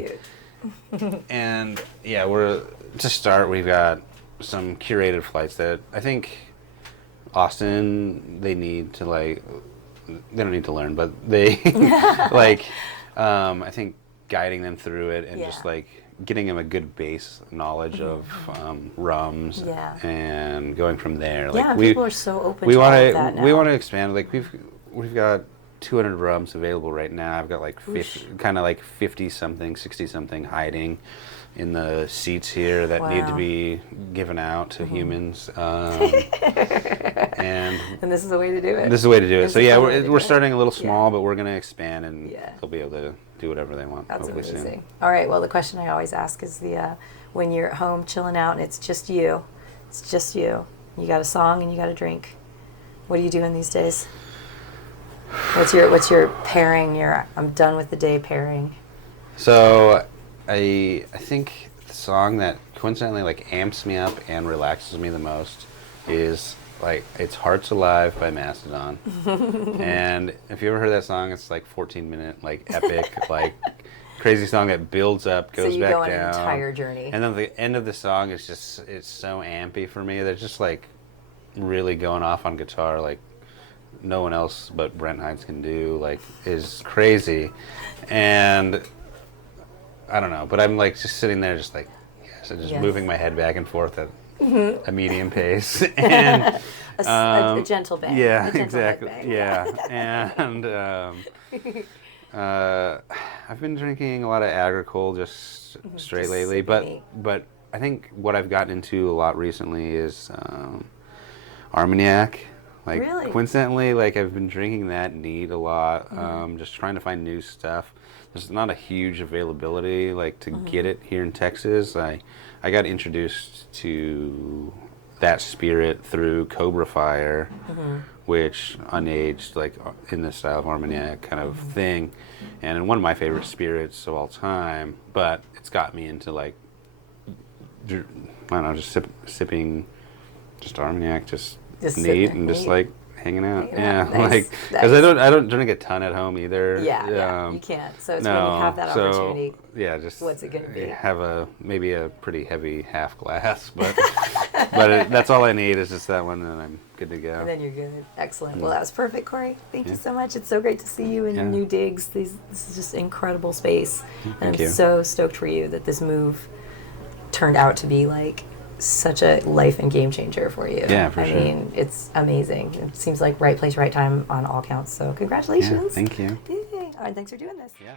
Very cute. and yeah, we're to start. We've got some curated flights that I think Austin they need to like. They don't need to learn, but they like. I think guiding them through it and just like getting them a good base knowledge of rums and going from there. Like people are so open to all of that now. We want to expand. Like we've got 200 rums available right now. I've got like 50 something, 60 something hiding in the seats here that need to be given out to humans. And this is the way to do it. This is the way to do it. So yeah, we're starting a little small, but we're going to expand, and they'll be able to do whatever they want. That's hopefully amazing. soon. All right. Well, the question I always ask is when you're at home chilling out and it's just you. You got a song and you got a drink. What are you doing these days? What's your pairing? I'm done with the day pairing. So I think the song that coincidentally like amps me up and relaxes me the most is like it's Hearts Alive by Mastodon. And if you ever heard that song, it's like 14-minute, like epic, like crazy song that builds up, goes so you back go on down. an entire journey. And then the end of the song is just, it's so ampy for me. They're just like really going off on guitar, like no one else but Brent Hines can do, like is crazy. And I don't know, but I'm like just sitting there just like, yes, and just moving my head back and forth at a medium pace. And a gentle bang. yeah, a gentle exactly. bang. Yeah. And I've been drinking a lot of agricole just straight just lately, but I think what I've gotten into a lot recently is Armagnac. Like really? Coincidentally, like I've been drinking that neat a lot, just trying to find new stuff. There's not a huge availability like to get it here in Texas. I got introduced to that spirit through Cobra Fire, which unaged, like in the style of Armagnac kind of thing, and one of my favorite spirits of all time. But it's got me into like, I don't know, just sipping just Armagnac, just neat and just like hanging out. Nice. Like because I don't drink a ton at home either. You can't. So it's when you have that opportunity. Just what's it gonna be? Have maybe a pretty heavy half glass, but that's all I need is just that one, and I'm good to go. And then you're good. Excellent. Well, that was perfect, Cory. Thank you so much. It's so great to see you in your new digs. This is just incredible space, and I'm so stoked for you that this move turned out to be like such a life and game changer for you. Yeah, for sure. I mean, it's amazing. It seems like right place, right time on all counts. So congratulations. Yeah, thank you. Yay. All right, thanks for doing this. Yeah.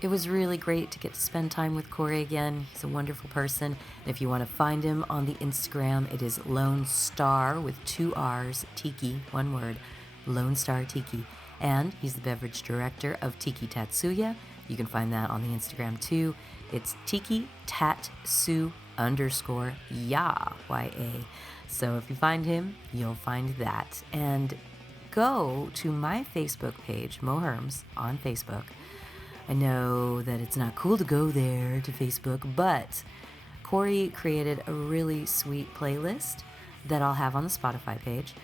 It was really great to get to spend time with Cory again. He's a wonderful person. And if you want to find him on the Instagram, it is Lone Starr with 2 R's, Tiki, one word, Lone Starr Tiki. And he's the beverage director of Tiki Tatsuya. You can find that on the Instagram too. It's Tiki Tatsu _ YA. So if you find him, you'll find that. And go to my Facebook page, Mo Herms, on Facebook. I know that it's not cool to go there to Facebook, but Cory created a really sweet playlist that I'll have on the Spotify page,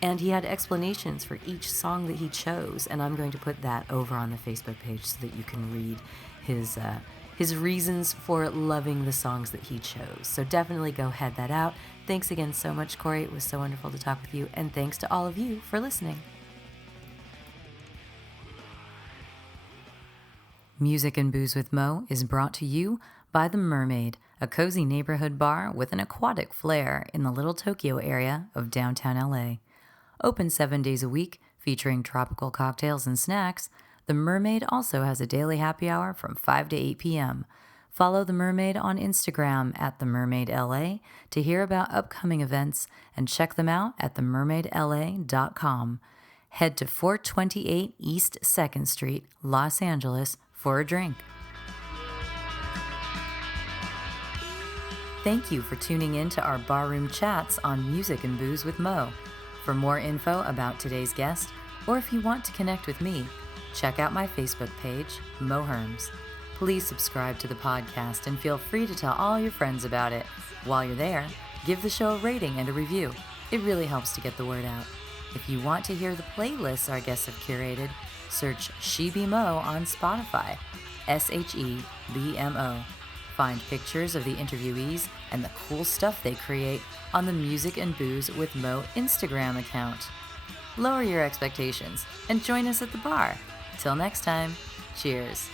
and he had explanations for each song that he chose, and I'm going to put that over on the Facebook page so that you can read his reasons for loving the songs that he chose. So definitely go head that out. Thanks again so much, Cory. It was so wonderful to talk with you, and thanks to all of you for listening. Music and Booze with Mo is brought to you by The Mermaid, a cozy neighborhood bar with an aquatic flair in the Little Tokyo area of downtown LA. Open 7 days a week, featuring tropical cocktails and snacks, The Mermaid also has a daily happy hour from 5 to 8 p.m. Follow The Mermaid on Instagram at TheMermaidLA to hear about upcoming events and check them out at themermaidla.com. Head to 428 East 2nd Street, Los Angeles, for a drink. Thank you for tuning in to our barroom chats on Music and Booze with Mo. For more info about today's guest, or if you want to connect with me, check out my Facebook page, Mo Herms. Please subscribe to the podcast and feel free to tell all your friends about it. While you're there, give the show a rating and a review. It really helps to get the word out. If you want to hear the playlists our guests have curated, search She Be Mo on Spotify, SHEBMO. Find pictures of the interviewees and the cool stuff they create on the Music and Booze with Mo Instagram account. Lower your expectations and join us at the bar. Till next time, cheers.